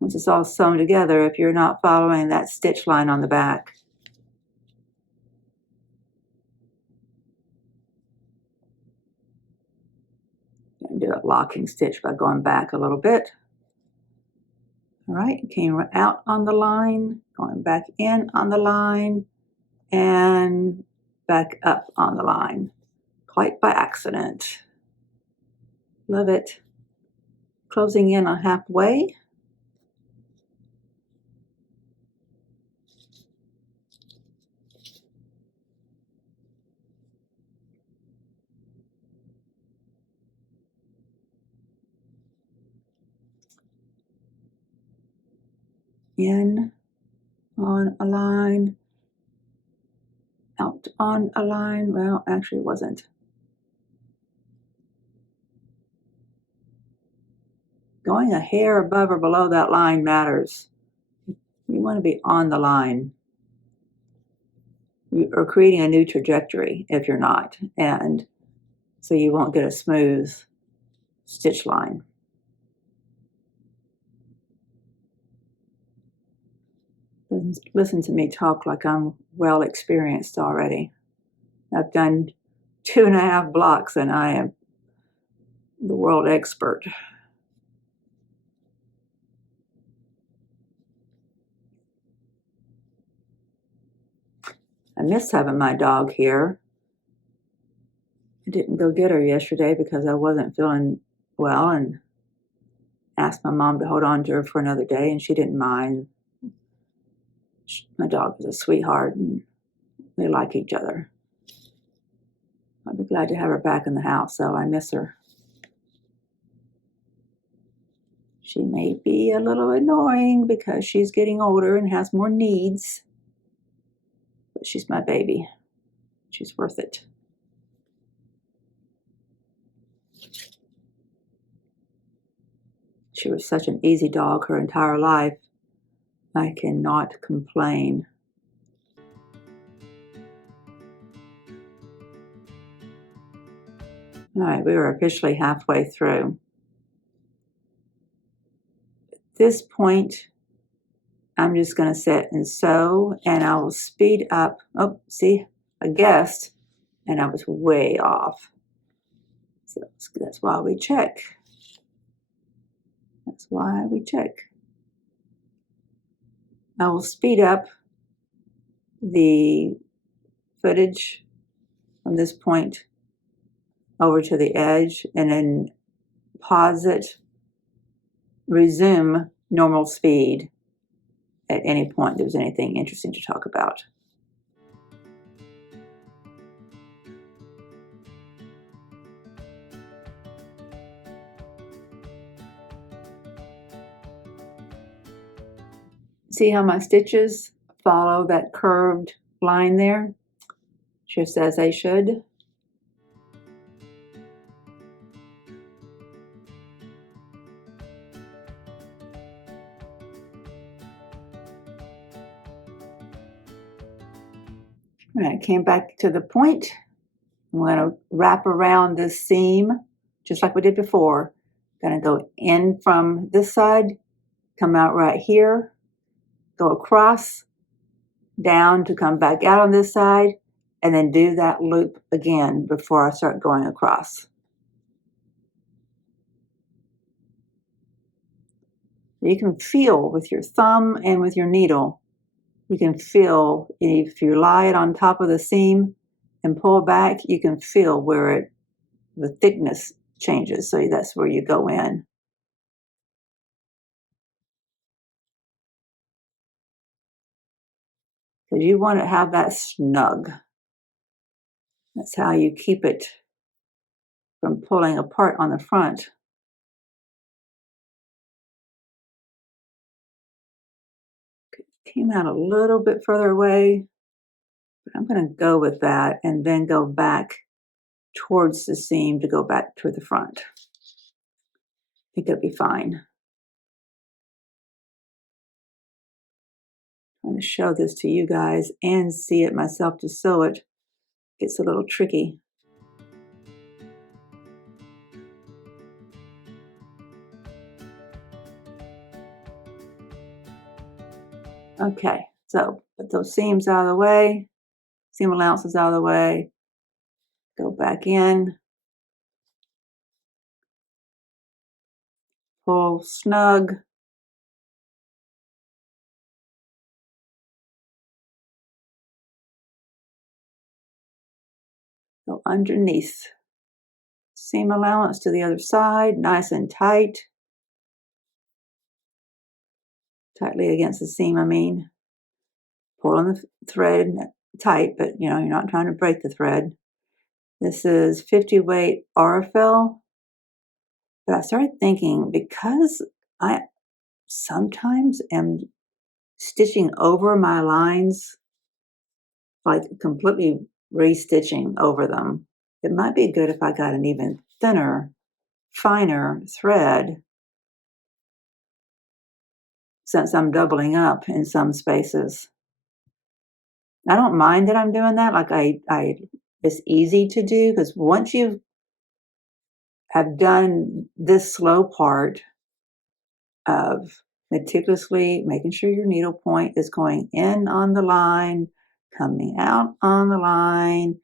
once it's all sewn together if you're not following that stitch line on the back. And do a locking stitch by going back a little bit. All right, came out on the line, going back in on the line, and back up on the line, quite by accident. Love it. Closing in on halfway. In on a line, out on a line. Well, actually it wasn't. Going a hair above or below that line matters. You want to be on the line. You are creating a new trajectory if you're not, and so you won't get a smooth stitch line. Listen to me talk like I'm well experienced already. I've done 2.5 blocks and I am the world expert. I miss having my dog here. I didn't go get her yesterday because I wasn't feeling well and asked my mom to hold on to her for another day, and she didn't mind. My dog is a sweetheart, and they like each other. I'll be glad to have her back in the house, so I miss her. She may be a little annoying because she's getting older and has more needs, but she's my baby. She's worth it. She was such an easy dog her entire life. I cannot complain. All right, we are officially halfway through. At this point, I'm just going to sit and sew, and I will speed up. Oh, see, I guessed, and I was way off. So that's why we check. That's why we check. I will speed up the footage from this point over to the edge and then pause it, resume normal speed at any point there's anything interesting to talk about. See how my stitches follow that curved line there, just as they should. When I came back to the point, I'm going to wrap around this seam just like we did before. Going to go in from this side, come out right here, go across, down to come back out on this side, and then do that loop again before I start going across. You can feel with your thumb and with your needle, you can feel if you lie it on top of the seam and pull back, you can feel where the thickness changes. So that's where you go in. Because you want to have that snug. That's how you keep it from pulling apart on the front. Came out a little bit further away, but I'm going to go with that and then go back towards the seam to go back to the front. I think it'll be fine. I'm going to show this to you guys and see it myself to sew it. It's a little tricky. Okay, so put those seams out of the way, seam allowances out of the way, go back in, pull snug, go underneath, seam allowance to the other side, nice and tight, tightly against the seam, I mean. Pulling the thread tight, but you know, you're not trying to break the thread. This is 50 weight RFL, but I started thinking because I sometimes am stitching over my lines, like completely restitching over them, it might be good if I got an even thinner, finer thread, since I'm doubling up in some spaces. I don't mind that I'm doing that. Like it's easy to do because once you have done this slow part of meticulously making sure your needle point is going in on the line, coming out on the line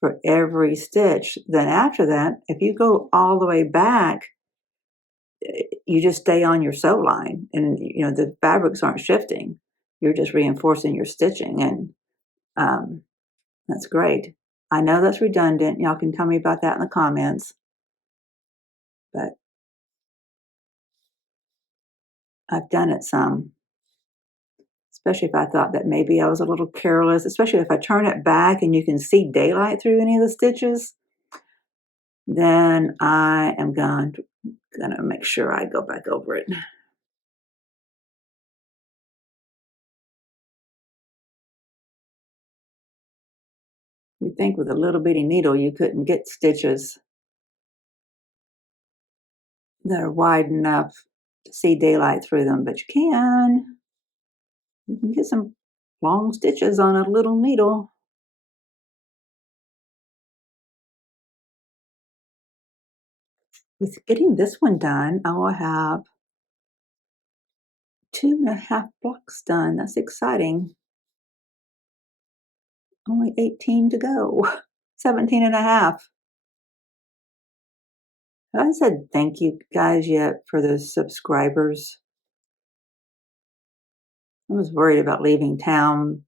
for every stitch, then after that, if you go all the way back, you just stay on your sew line and you know the fabrics aren't shifting. You're just reinforcing your stitching, and That's great. I know that's redundant. Y'all can tell me about that in the comments, but I've done it some, especially if I thought that maybe I was a little careless, especially if I turn it back and you can see daylight through any of the stitches, then I am gonna make sure I go back over it. You'd think with a little bitty needle you couldn't get stitches that are wide enough to see daylight through them, but you can. You can get some long stitches on a little needle. With getting this one done, I will have 2.5 blocks done. That's exciting. Only 18 to go. 17 and a half. I haven't said thank you guys yet for the subscribers. I was worried about leaving town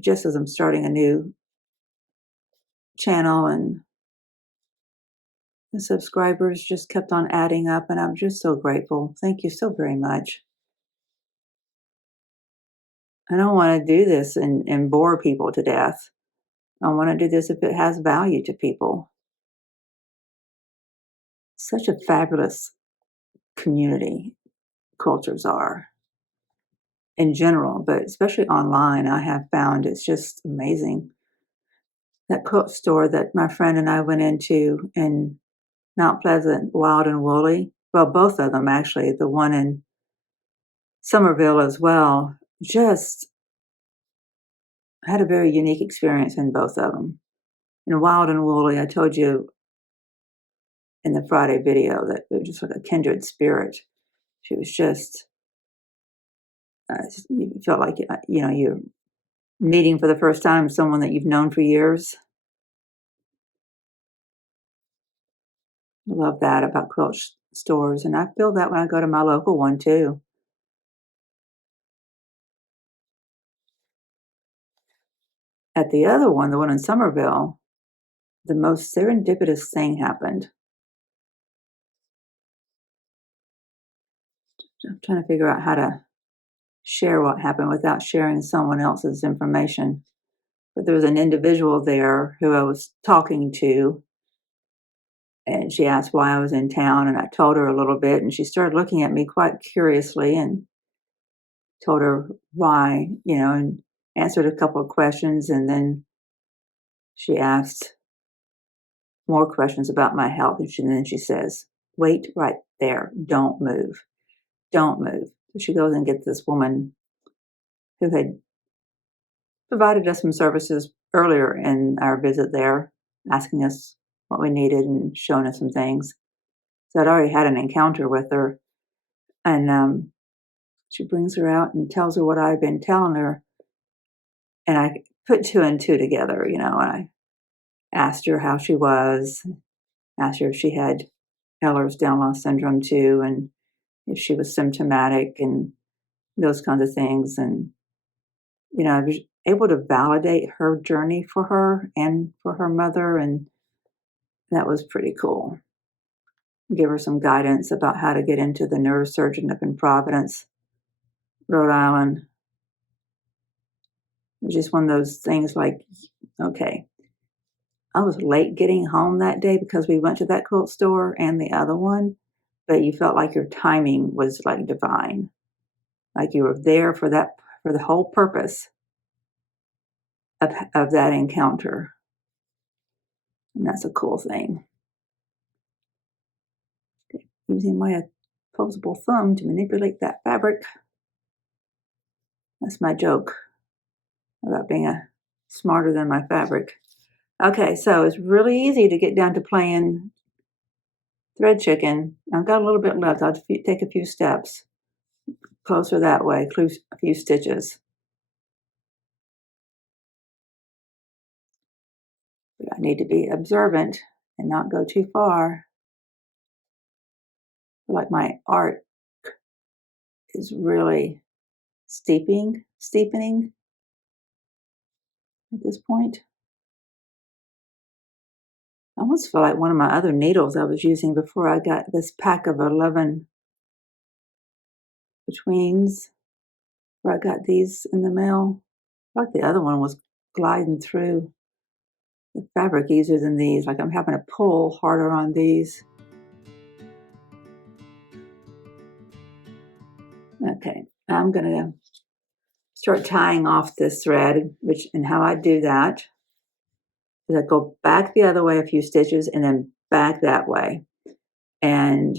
just as I'm starting a new channel, and the subscribers just kept on adding up, and I'm just so grateful. Thank you so very much. I don't want to do this and bore people to death. I want to do this if it has value to people. Such a fabulous community cultures are in general, but especially online, I have found it's just amazing. That quilt store that my friend and I went into in Mount Pleasant, Wild and Woolly, well, both of them actually, the one in Somerville as well, just had a very unique experience in both of them. In Wild and Woolly, I told you in the Friday video that it was just like a kindred spirit. She was just, you felt like, you're meeting for the first time someone that you've known for years. I love that about quilt stores, and I feel that when I go to my local one too. At the other one, the one in Somerville, the most serendipitous thing happened. I'm trying to figure out how to share what happened without sharing someone else's information. But there was an individual there who I was talking to, and she asked why I was in town, and I told her a little bit, and she started looking at me quite curiously and told her why, and answered a couple of questions, and then she asked more questions about my health, and then she says, "Wait right there, don't move, don't move." So she goes and gets this woman who had provided us some services earlier in our visit there, asking us what we needed and showing us some things. So I'd already had an encounter with her, and she brings her out and tells her what I've been telling her, and I put two and two together, and I asked her how she was, asked her if she had Ehlers-Danlos syndrome too, and if she was symptomatic and those kinds of things. And, I was able to validate her journey for her and for her mother, and that was pretty cool. Give her some guidance about how to get into the neurosurgeon up in Providence, Rhode Island. It was just one of those things like, okay, I was late getting home that day because we went to that quilt store and the other one, but you felt like your timing was like divine. Like you were there for the whole purpose of that encounter. And that's a cool thing. Using my opposable thumb to manipulate that fabric. That's my joke about being smarter than my fabric. Okay, so it's really easy to get down to playing thread chicken. I've got a little bit left. I'll take a few steps closer that way, a few stitches. But I need to be observant and not go too far. I feel like my art is really steepening. at this point. I almost feel like one of my other needles I was using before I got this pack of 11 betweens, where I got these in the mail. I like the other one was gliding through the fabric easier than these. Like I'm having to pull harder on these. Okay, I'm gonna start tying off this thread, and how I do that is I go back the other way a few stitches and then back that way. And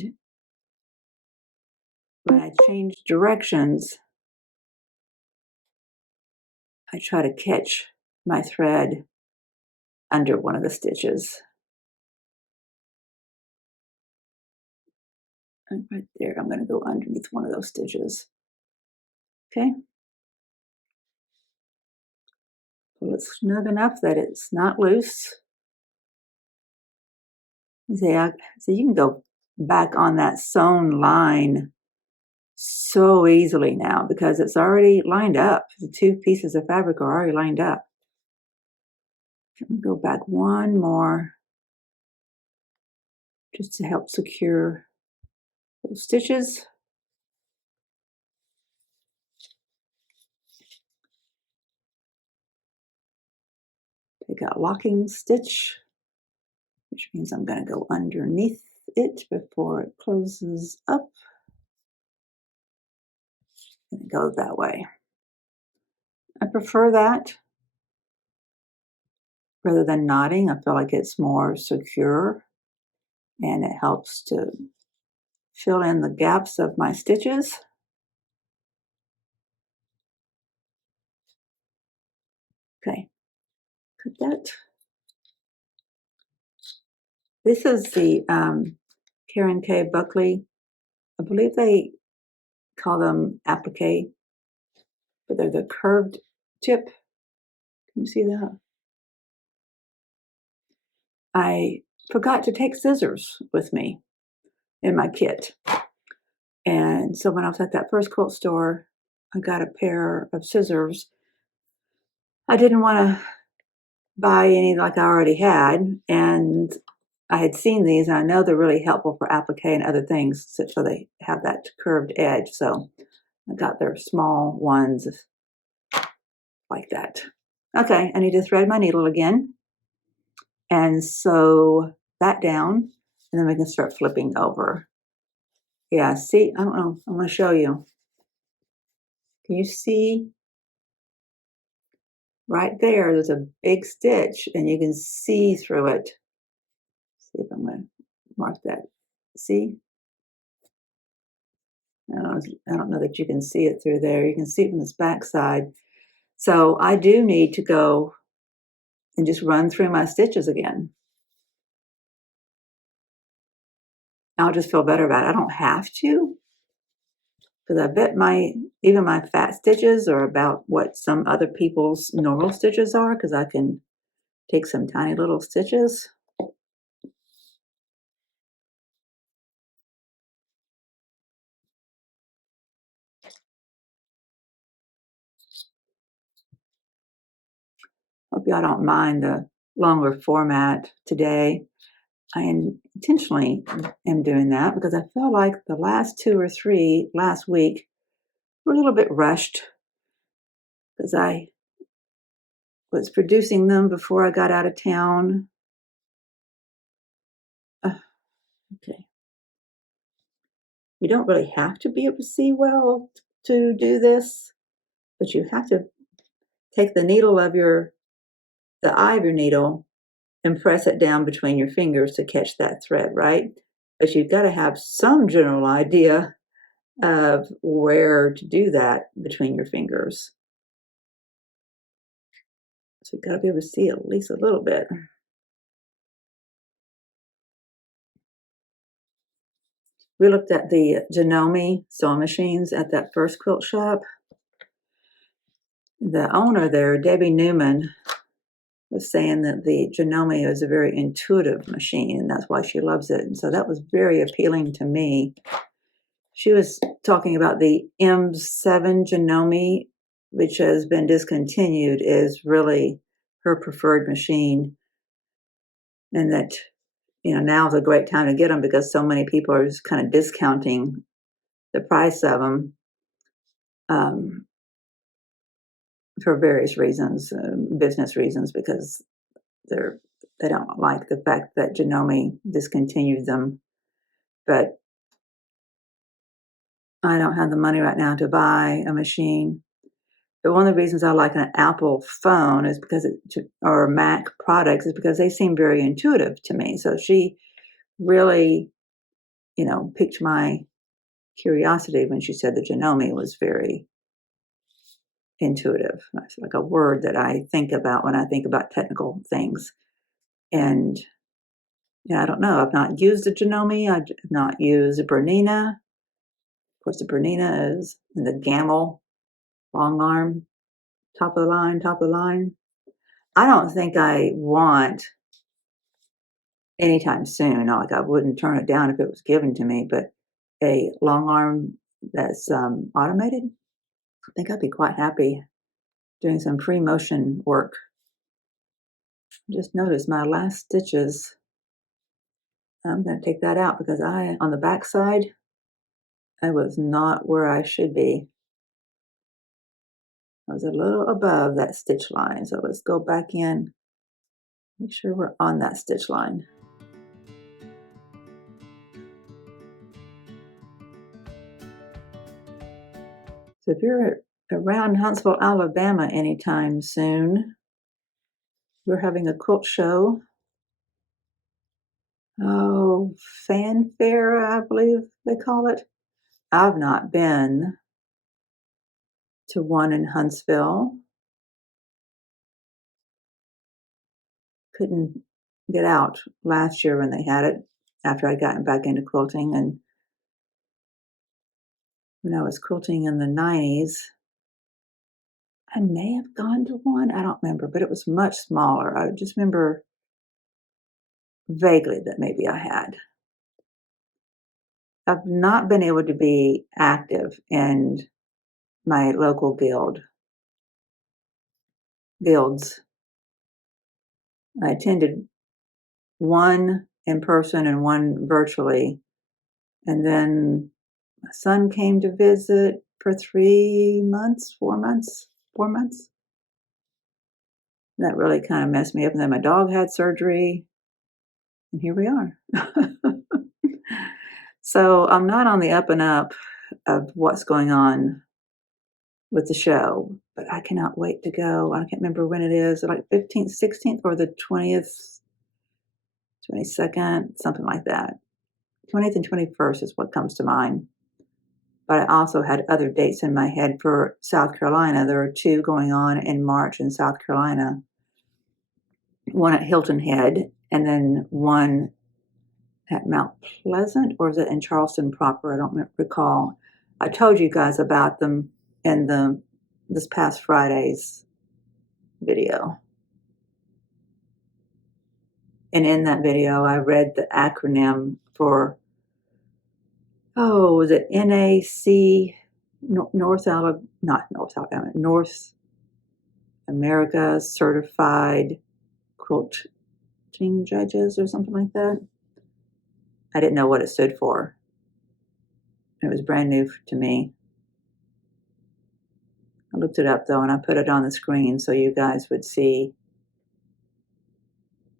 when I change directions, I try to catch my thread under one of the stitches. And right there, I'm going to go underneath one of those stitches. Okay. Pull it snug enough that it's not loose. See, so you can go back on that sewn line so easily now because it's already lined up. The two pieces of fabric are already lined up. Go back one more just to help secure those stitches. Take a locking stitch, which means I'm going to go underneath it before it closes up. And it goes that way. I prefer that rather than knotting. I feel like it's more secure and it helps to fill in the gaps of my stitches. Okay, cut that. This is the Karen K. Buckley. I believe they call them applique, but they're the curved tip. Can you see that? I forgot to take scissors with me in my kit. And so when I was at that first quilt store, I got a pair of scissors. I didn't want to buy any like I already had, and I had seen these, and I know they're really helpful for applique and other things, so they have that curved edge. So I got their small ones like that. Okay, I need to thread my needle again and sew that down, and then we can start flipping over. Yeah, see, I don't know, I'm going to show you. Can you see right there? There's a big stitch, and you can see through it. See if I'm going to mark that. See? I don't know that you can see it through there. You can see it from this back side. So I do need to go and just run through my stitches again. I'll just feel better about it. I don't have to, because I bet even my fat stitches are about what some other people's normal stitches are, because I can take some tiny little stitches. Hope y'all don't mind the longer format today. I intentionally am doing that because I feel like the last 2 or 3 last week were a little bit rushed because I was producing them before I got out of town. Okay. You don't really have to be able to see well to do this, but you have to take the needle of the eye of your needle and press it down between your fingers to catch that thread, right? But you've got to have some general idea of where to do that between your fingers. So you've got to be able to see at least a little bit. We looked at the Janome sewing machines at that first quilt shop. The owner there, Debbie Newman, was saying that the Janome is a very intuitive machine, and that's why she loves it. And so that was very appealing to me. She was talking about the M7 Janome, which has been discontinued, is really her preferred machine, and that, you know, now's a great time to get them because so many people are just kind of discounting the price of them for various reasons, business reasons, because they don't like the fact that Janome discontinued them. But I don't have the money right now to buy a machine. But one of the reasons I like an Apple phone is because or Mac products is because they seem very intuitive to me. So she really, you know, piqued my curiosity when she said that Janome was very intuitive. That's like a word that I think about when I think about technical things. And yeah, I don't know. I've not used the Janome. I've not used the Bernina. Of course, the Bernina is the Gamel long arm, top of the line, top of the line. I don't think I want anytime soon. Not like I wouldn't turn it down if it was given to me, but a long arm that's automated. I think I'd be quite happy doing some free motion work. Just noticed my last stitches. I'm going to take that out because on the back side, I was not where I should be. I was a little above that stitch line. So let's go back in, make sure we're on that stitch line. So if you're around Huntsville, Alabama anytime soon, we're having a quilt show. Oh, fanfare, I believe they call it. I've not been to one in Huntsville. Couldn't get out last year when they had it after I got back into quilting. And when I was quilting in the 90s, I may have gone to one. I don't remember, but it was much smaller. I just remember vaguely that maybe I had. I've not been able to be active in my local guilds. I attended one in person and one virtually. And then my son came to visit for 3 months, 4 months. That really kind of messed me up. And then my dog had surgery. And here we are. So I'm not on the up and up of what's going on with the show, but I cannot wait to go. I can't remember when it is, like 15th, 16th, or the 20th, 22nd, something like that. 20th and 21st is what comes to mind. But I also had other dates in my head for South Carolina. There are 2 going on in March in South Carolina. One at Hilton Head, and then one at Mount Pleasant, or is it in Charleston proper? I don't recall. I told you guys about them in this past Friday's video. And in that video, I read the acronym for, was it NAC, North America Certified Quilting Judges or something like that. I didn't know what it stood for. It was brand new to me. I looked it up though, and I put it on the screen so you guys would see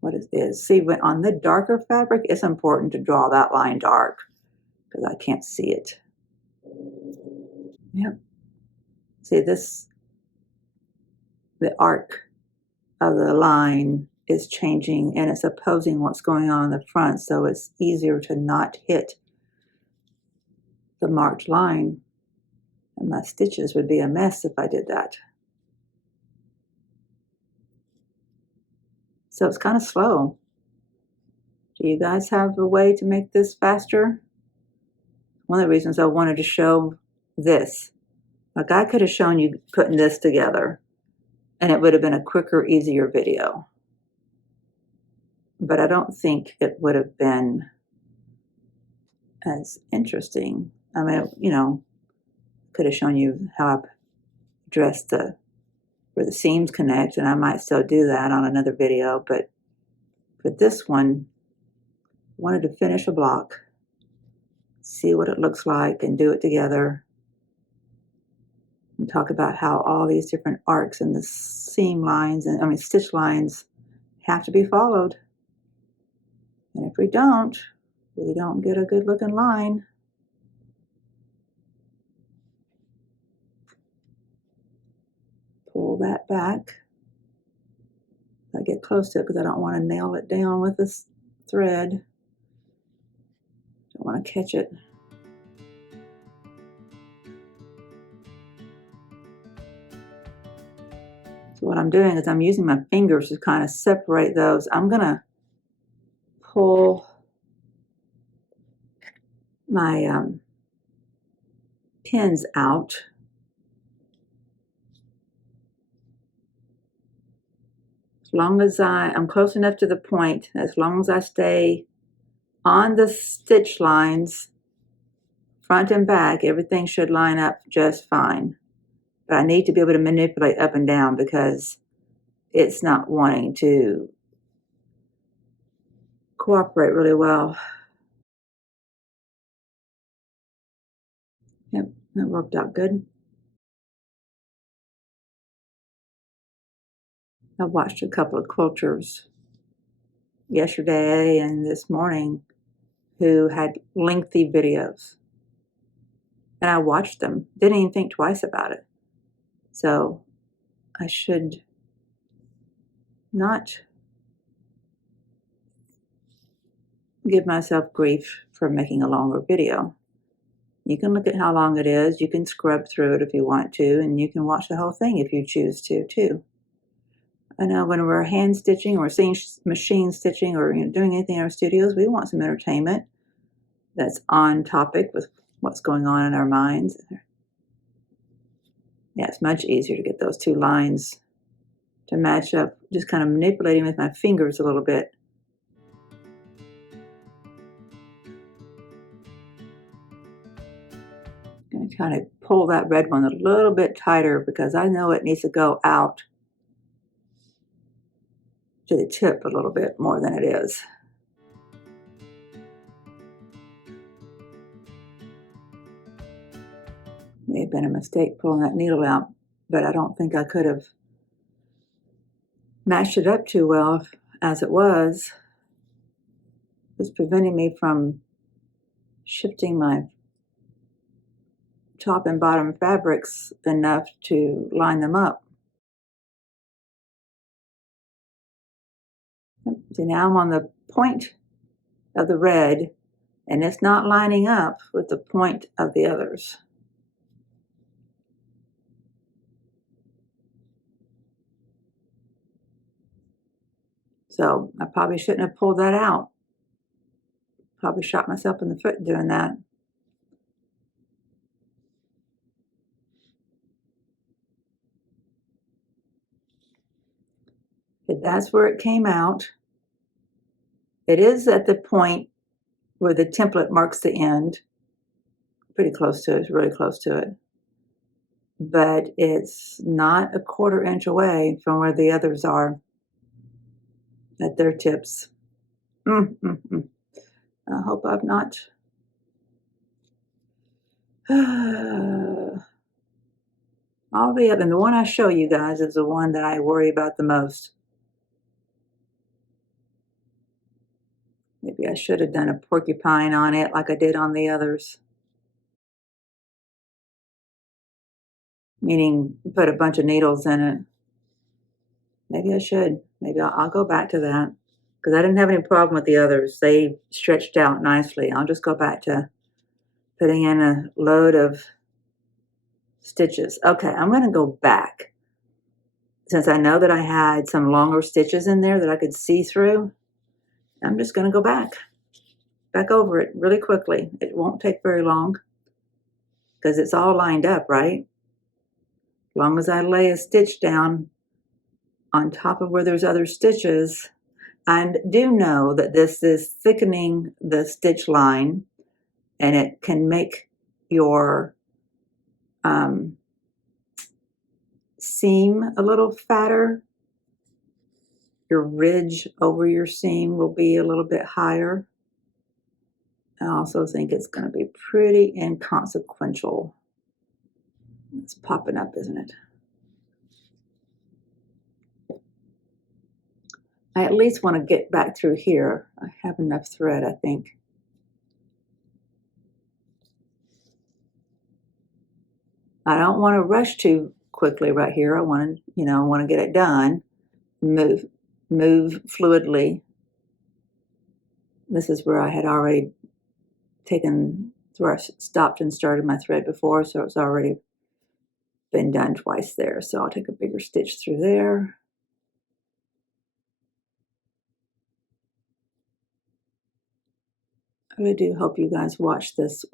what it is. See, when on the darker fabric, it's important to draw that line dark because I can't see it. Yep. See this, the arc of the line is changing and it's opposing what's going on in the front, so it's easier to not hit the marked line. And my stitches would be a mess if I did that. So it's kind of slow. Do you guys have a way to make this faster? One of the reasons I wanted to show this, like I could have shown you putting this together and it would have been a quicker, easier video. But I don't think it would have been as interesting. I mean, you know, could have shown you how I dressed the where the seams connect, and I might still do that on another video, but for this one, I wanted to finish a block, see what it looks like, and do it together, and talk about how all these different arcs and the seam lines, and I mean stitch lines, have to be followed. And if we don't get a good looking line. Pull that back. I get close to it because I don't want to nail it down with this thread. Don't want to catch it. So what I'm doing is I'm using my fingers to kind of separate those. I'm going to pull my pins out. As long as I'm close enough to the point, as long as I stay on the stitch lines, front and back, everything should line up just fine. But I need to be able to manipulate up and down because it's not wanting to cooperate really well. Yep, that worked out good. I watched a couple of quilters yesterday and this morning who had lengthy videos. And I watched them, didn't even think twice about it. So I should not give myself grief for making a longer video. You can look at how long it is, you can scrub through it if you want to, and you can watch the whole thing if you choose to too. I know when we're hand stitching or seeing machine stitching or doing anything in our studios, we want some entertainment that's on topic with what's going on in our minds. Yeah, it's much easier to get those two lines to match up, just kind of manipulating with my fingers a little bit. I'm going to kind of pull that red one a little bit tighter because I know it needs to go out to the tip a little bit more than it is. May have been a mistake pulling that needle out, but I don't think I could have matched it up too well as it was. It was preventing me from shifting my top and bottom fabrics enough to line them up. See, now I'm on the point of the red, and it's not lining up with the point of the others. So I probably shouldn't have pulled that out. Probably shot myself in the foot doing that. But that's where it came out. It is at the point where the template marks the end. Pretty close to it, it's really close to it. But it's not a 1/4 inch away from where the others are at their tips. I hope I've not. All the other, and the one I show you guys is the one that I worry about the most. Maybe I should have done a porcupine on it like I did on the others. Meaning put a bunch of needles in it. Maybe I should. Maybe I'll go back to that. Because I didn't have any problem with the others. They stretched out nicely. I'll just go back to putting in a load of stitches. Okay, I'm going to go back. Since I know that I had some longer stitches in there that I could see through, I'm just going to go back over it really quickly. It won't take very long because it's all lined up, right? As long as I lay a stitch down on top of where there's other stitches, and do know that this is thickening the stitch line, and it can make your seam a little fatter, your ridge over your seam will be a little bit higher. I also think it's going to be pretty inconsequential. It's popping up, isn't it? I at least want to get back through here. I have enough thread, I think. I don't want to rush too quickly right here. I want to, I want to get it done. Move fluidly. This is where I had already where I stopped and started my thread before, so it's already been done twice there. So I'll take a bigger stitch through there. I really do hope you guys watch this,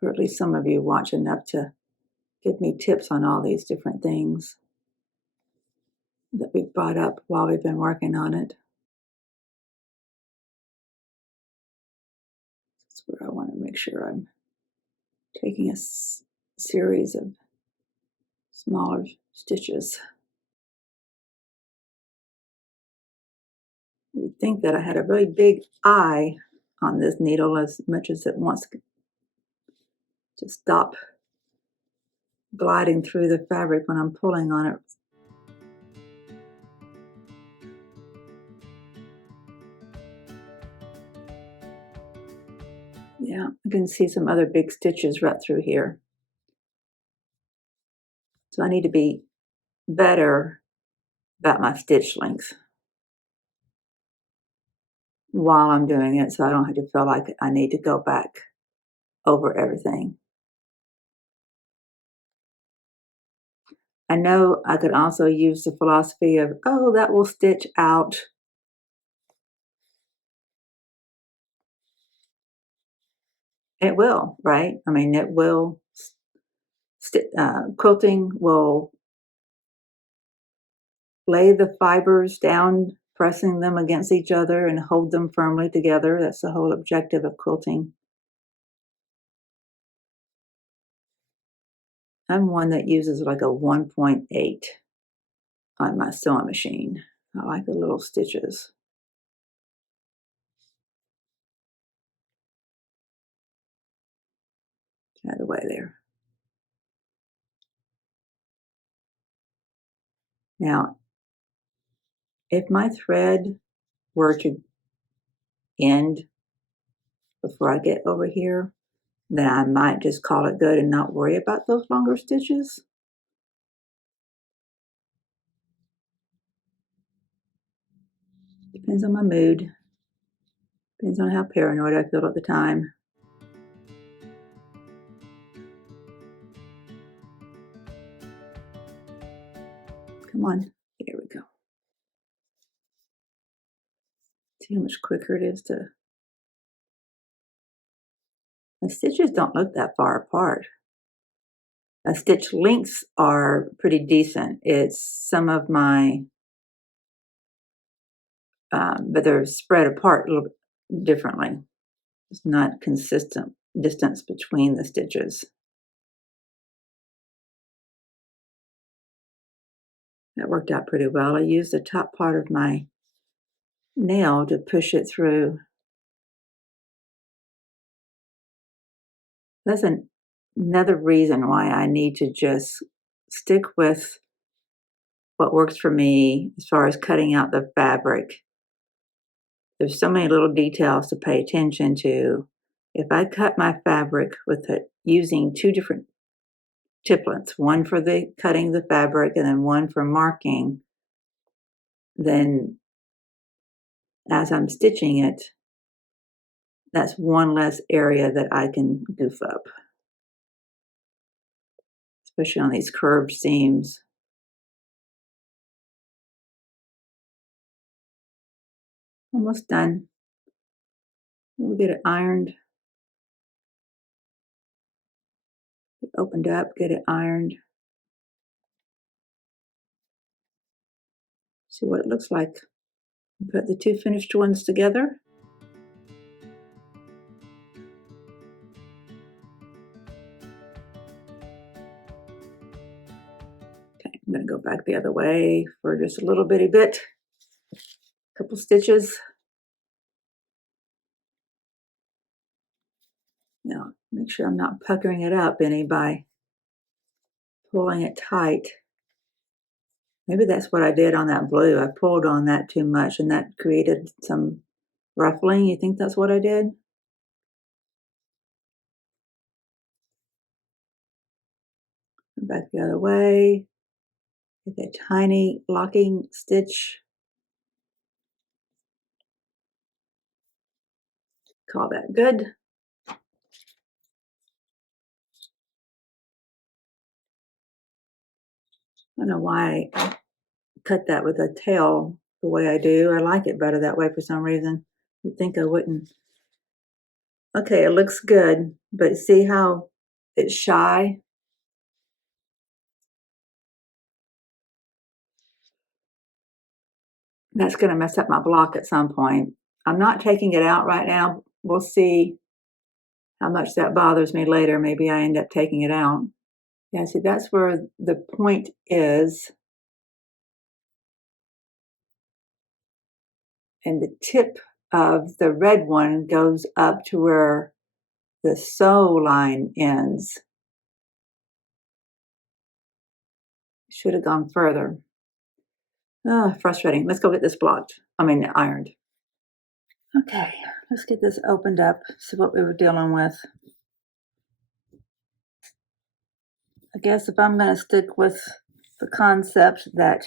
or at least some of you watch enough to give me tips on all these different things that we've brought up while we've been working on it. That's where I want to make sure I'm taking a series of smaller stitches. You'd think that I had a really big eye on this needle as much as it wants to stop gliding through the fabric when I'm pulling on it. Yeah, I can see some other big stitches right through here. So I need to be better about my stitch length while I'm doing it, so I don't have to feel like I need to go back over everything. I know I could also use the philosophy of, oh, that will stitch out. It will, right? I mean, it will. Quilting will lay the fibers down, pressing them against each other and hold them firmly together. That's the whole objective of quilting. I'm one that uses like a 1.8 on my sewing machine. I like the little stitches. Out of the way there. Now, if my thread were to end before I get over here, then I might just call it good and not worry about those longer stitches. Depends on my mood. Depends on how paranoid I feel at the time. Come on, here we go. See how much quicker it is to... My stitches don't look that far apart. My stitch lengths are pretty decent. It's some of my, but they're spread apart a little bit differently. It's not consistent distance between the stitches. That worked out pretty well. I used the top part of my nail to push it through. That's another reason why I need to just stick with what works for me as far as cutting out the fabric. There's so many little details to pay attention to. If I cut my fabric with it using two different tip lengths, one for the cutting the fabric and then one for marking, then as I'm stitching it, that's one less area that I can goof up, especially on these curved seams. Almost done. We'll get it ironed, opened up, get it ironed. See what it looks like. Put the two finished ones together. going to go back the other way for just a little bitty bit, a couple stitches. Now, make sure I'm not puckering it up any by pulling it tight. Maybe that's what I did on that blue. I pulled on that too much and that created some ruffling. You think that's what I did? Back the other way. With a tiny locking stitch. Call that good. I don't know why I cut that with a tail the way I do. I like it better that way for some reason. You'd think I wouldn't. Okay, it looks good, but see how it's shy? That's going to mess up my block at some point. I'm not taking it out right now. We'll see how much that bothers me later. Maybe I end up taking it out. Yeah, see, that's where the point is. And the tip of the red one goes up to where the sew line ends. Should have gone further. Frustrating. Let's go get this ironed. Okay, let's get this opened up, see what we were dealing with. I guess if I'm going to stick with the concept that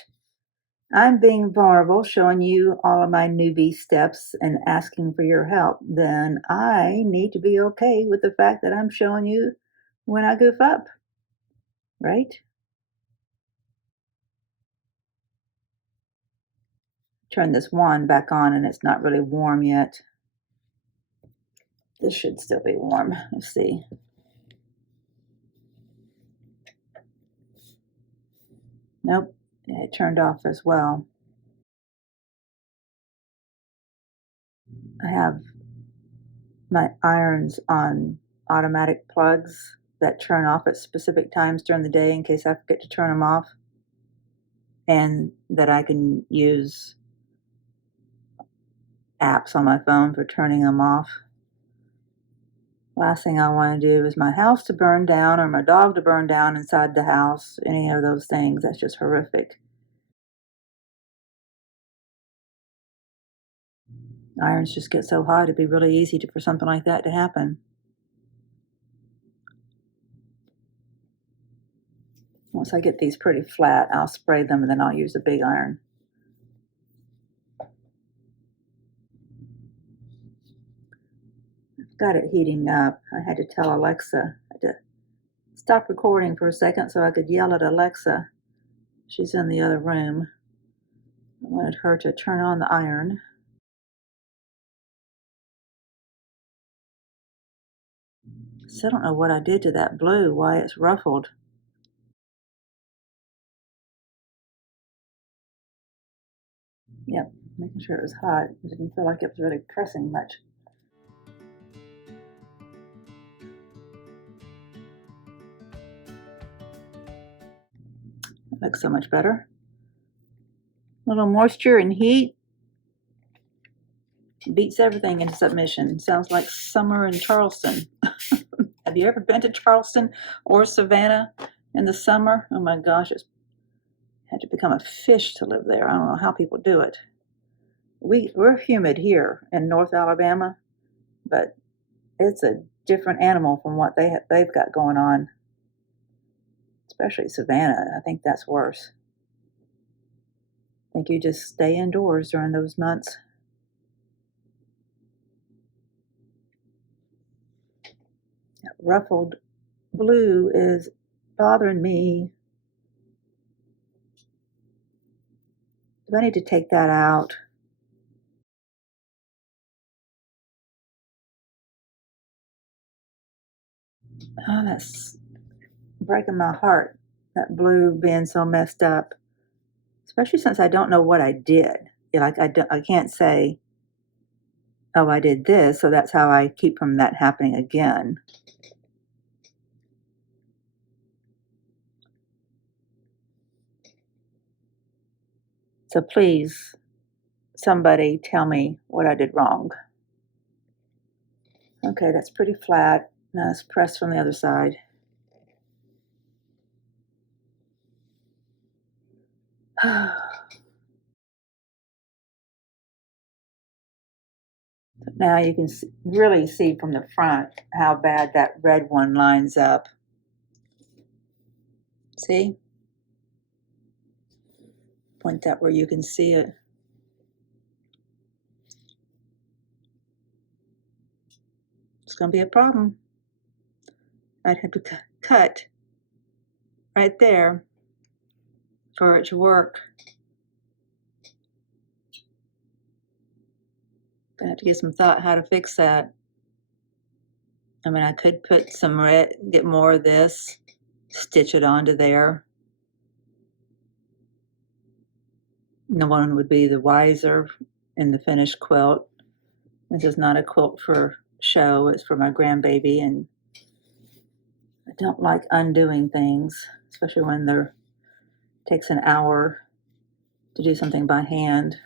I'm being vulnerable, showing you all of my newbie steps and asking for your help, then I need to be okay with the fact that I'm showing you when I goof up, right? Turn this wand back on and it's not really warm yet. This should still be warm. Let's see. Nope, it turned off as well. I have my irons on automatic plugs that turn off at specific times during the day in case I forget to turn them off, and that I can use apps on my phone for turning them off. Last thing I want to do is my house to burn down or my dog to burn down inside the house. Any of those things. That's just horrific. Irons just get so hot, it'd be really easy for something like that to happen. Once I get these pretty flat, I'll spray them and then I'll use a big iron. I've got it heating up. I had to tell Alexa. I had to stop recording for a second so I could yell at Alexa. She's in the other room. I wanted her to turn on the iron. So I don't know what I did to that blue, why it's ruffled. Yep, making sure it was hot. I didn't feel like it was really pressing much. That looks so much better. A little moisture and heat beats everything into submission. Sounds like summer in Charleston. Have you ever been to Charleston or Savannah in the summer? Oh my gosh, it's had to become a fish to live there. I don't know how people do it. We're humid here in North Alabama, but it's a different animal from what they've got going on. Especially Savannah. I think that's worse. I think you just stay indoors during those months. That ruffled blue is bothering me. Do I need to take that out? Oh, that's breaking my heart, that blue being so messed up. Especially since I don't know what I did. Like I can't say, oh, I did this, so that's how I keep from that happening again. So please, somebody tell me what I did wrong. Okay, that's pretty flat. Now let's press from the other side. Now you can really see from the front how bad that red one lines up. See? Point that where you can see it. It's going to be a problem. I'd have to cut right there for it to work. Gonna have to give some thought how to fix that. I mean, I could put some red, get more of this, stitch it onto there. No one would be the wiser in the finished quilt. This is not a quilt for show, it's for my grandbaby, and I don't like undoing things, especially when there takes an hour to do something by hand.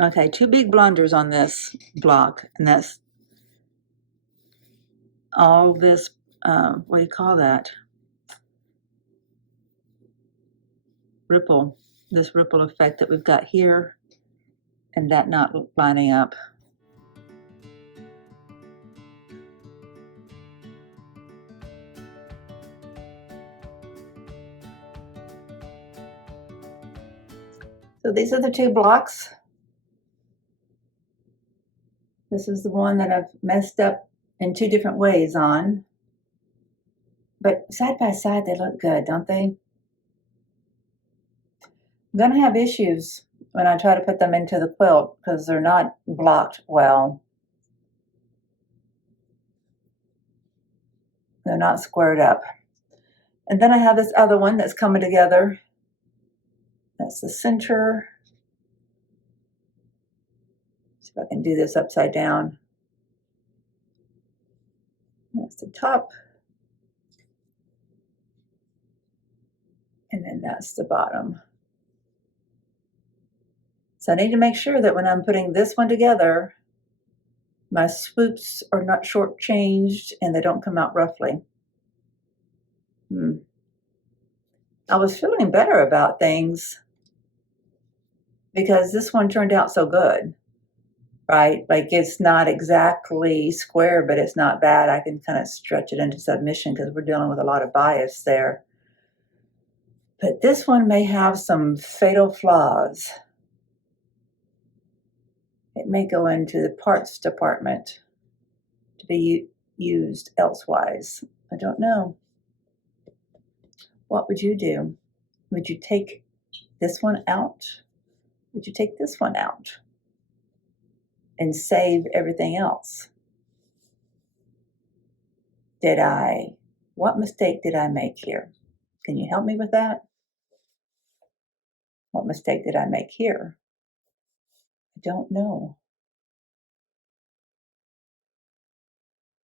Okay, 2 big blunders on this block, and that's all this, what do you call that? Ripple, this ripple effect that we've got here, and that not lining up. So these are the 2 blocks. This is the one that I've messed up in 2 different ways on. But side by side, they look good, don't they? I'm going to have issues when I try to put them into the quilt because they're not blocked well. They're not squared up. And then I have this other one that's coming together. That's the center. See if I can do this upside down. That's the top. And then that's the bottom. So I need to make sure that when I'm putting this one together, my swoops are not shortchanged and they don't come out roughly. I was feeling better about things because this one turned out so good, right? Like it's not exactly square, but it's not bad. I can kind of stretch it into submission because we're dealing with a lot of bias there. But this one may have some fatal flaws. It may go into the parts department to be used elsewise. I don't know. What would you do? Would you take this one out? Would you take this one out and save everything else? What mistake did I make here? Can you help me with that? What mistake did I make here? I don't know.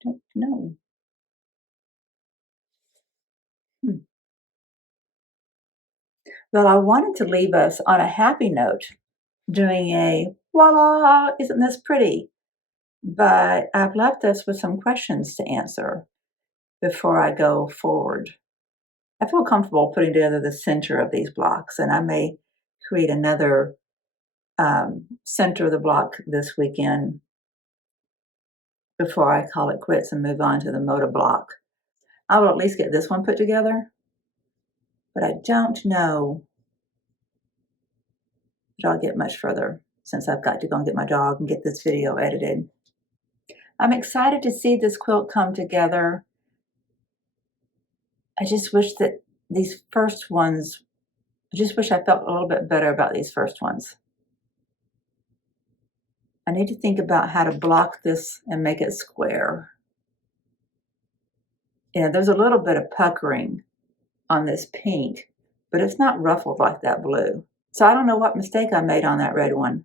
Don't know. Well, I wanted to leave us on a happy note, doing a voila, isn't this pretty? But I've left us with some questions to answer before I go forward. I feel comfortable putting together the center of these blocks, and I may create another center of the block this weekend before I call it quits and move on to the motor block. I will at least get this one put together, but I don't know that I'll get much further since I've got to go and get my dog and get this video edited. I'm excited to see this quilt come together. I just wish that these first ones, I just wish I felt a little bit better about these first ones. I need to think about how to block this and make it square. Yeah, there's a little bit of puckering on this pink, but it's not ruffled like that blue. So I don't know what mistake I made on that red one.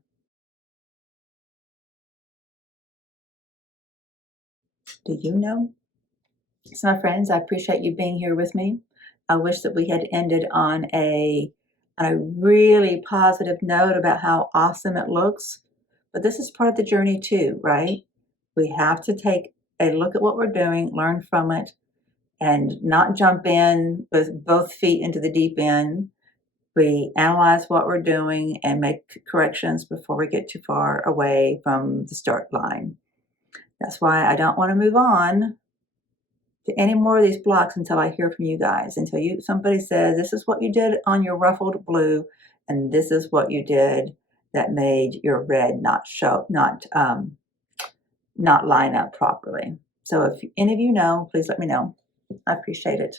Do you know? So my friends, I appreciate you being here with me. I wish that we had ended on a on a really positive note about how awesome it looks. But this is part of the journey too, right? We have to take a look at what we're doing, learn from it, and not jump in with both feet into the deep end. We analyze what we're doing and make corrections before we get too far away from the start line. That's why I don't want to move on to any more of these blocks until I hear from you guys, until somebody says, this is what you did on your ruffled blue, and this is what you did that made your red not line up properly. So if any of you know, please let me know. I appreciate it.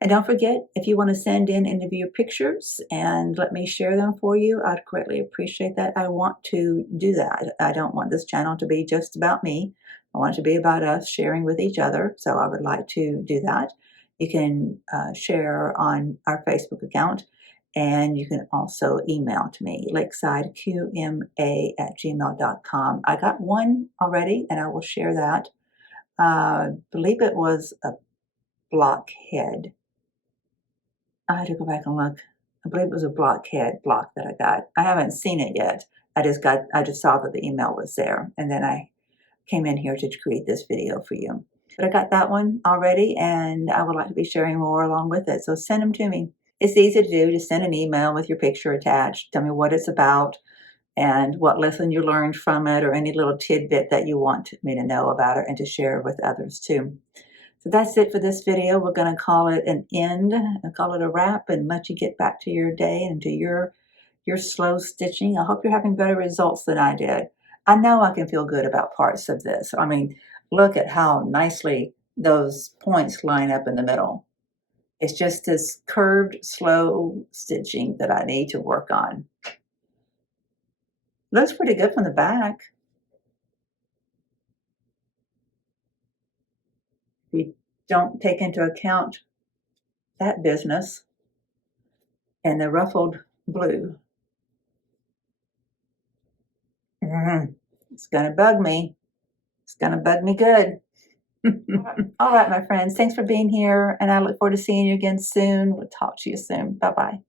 And don't forget, if you want to send in any of your pictures and let me share them for you, I'd greatly appreciate that. I want to do that. I don't want this channel to be just about me. I want it to be about us sharing with each other. So I would like to do that. You can share on our Facebook account, and you can also email to me, lakesideqma@gmail.com. I got one already, and I will share that. I believe it was a blockhead. I had to go back and look. I believe it was a block that I got. I haven't seen it yet. I just saw that the email was there, and then I came in here to create this video for you. But I got that one already, and I would like to be sharing more along with it. So send them to me. It's easy to do. Just send an email with your picture attached. Tell me what it's about and what lesson you learned from it, or any little tidbit that you want me to know about it and to share with others too. So that's it for this video. We're going to call it an end and call it a wrap and let you get back to your day and to your slow stitching. I hope you're having better results than I did. I know I can feel good about parts of this. I mean, look at how nicely those points line up in the middle. It's just this curved, slow stitching that I need to work on. Looks pretty good from the back. We don't take into account that business and the ruffled blue. It's going to bug me. It's going to bug me good. All right, my friends. Thanks for being here, and I look forward to seeing you again soon. We'll talk to you soon. Bye-bye.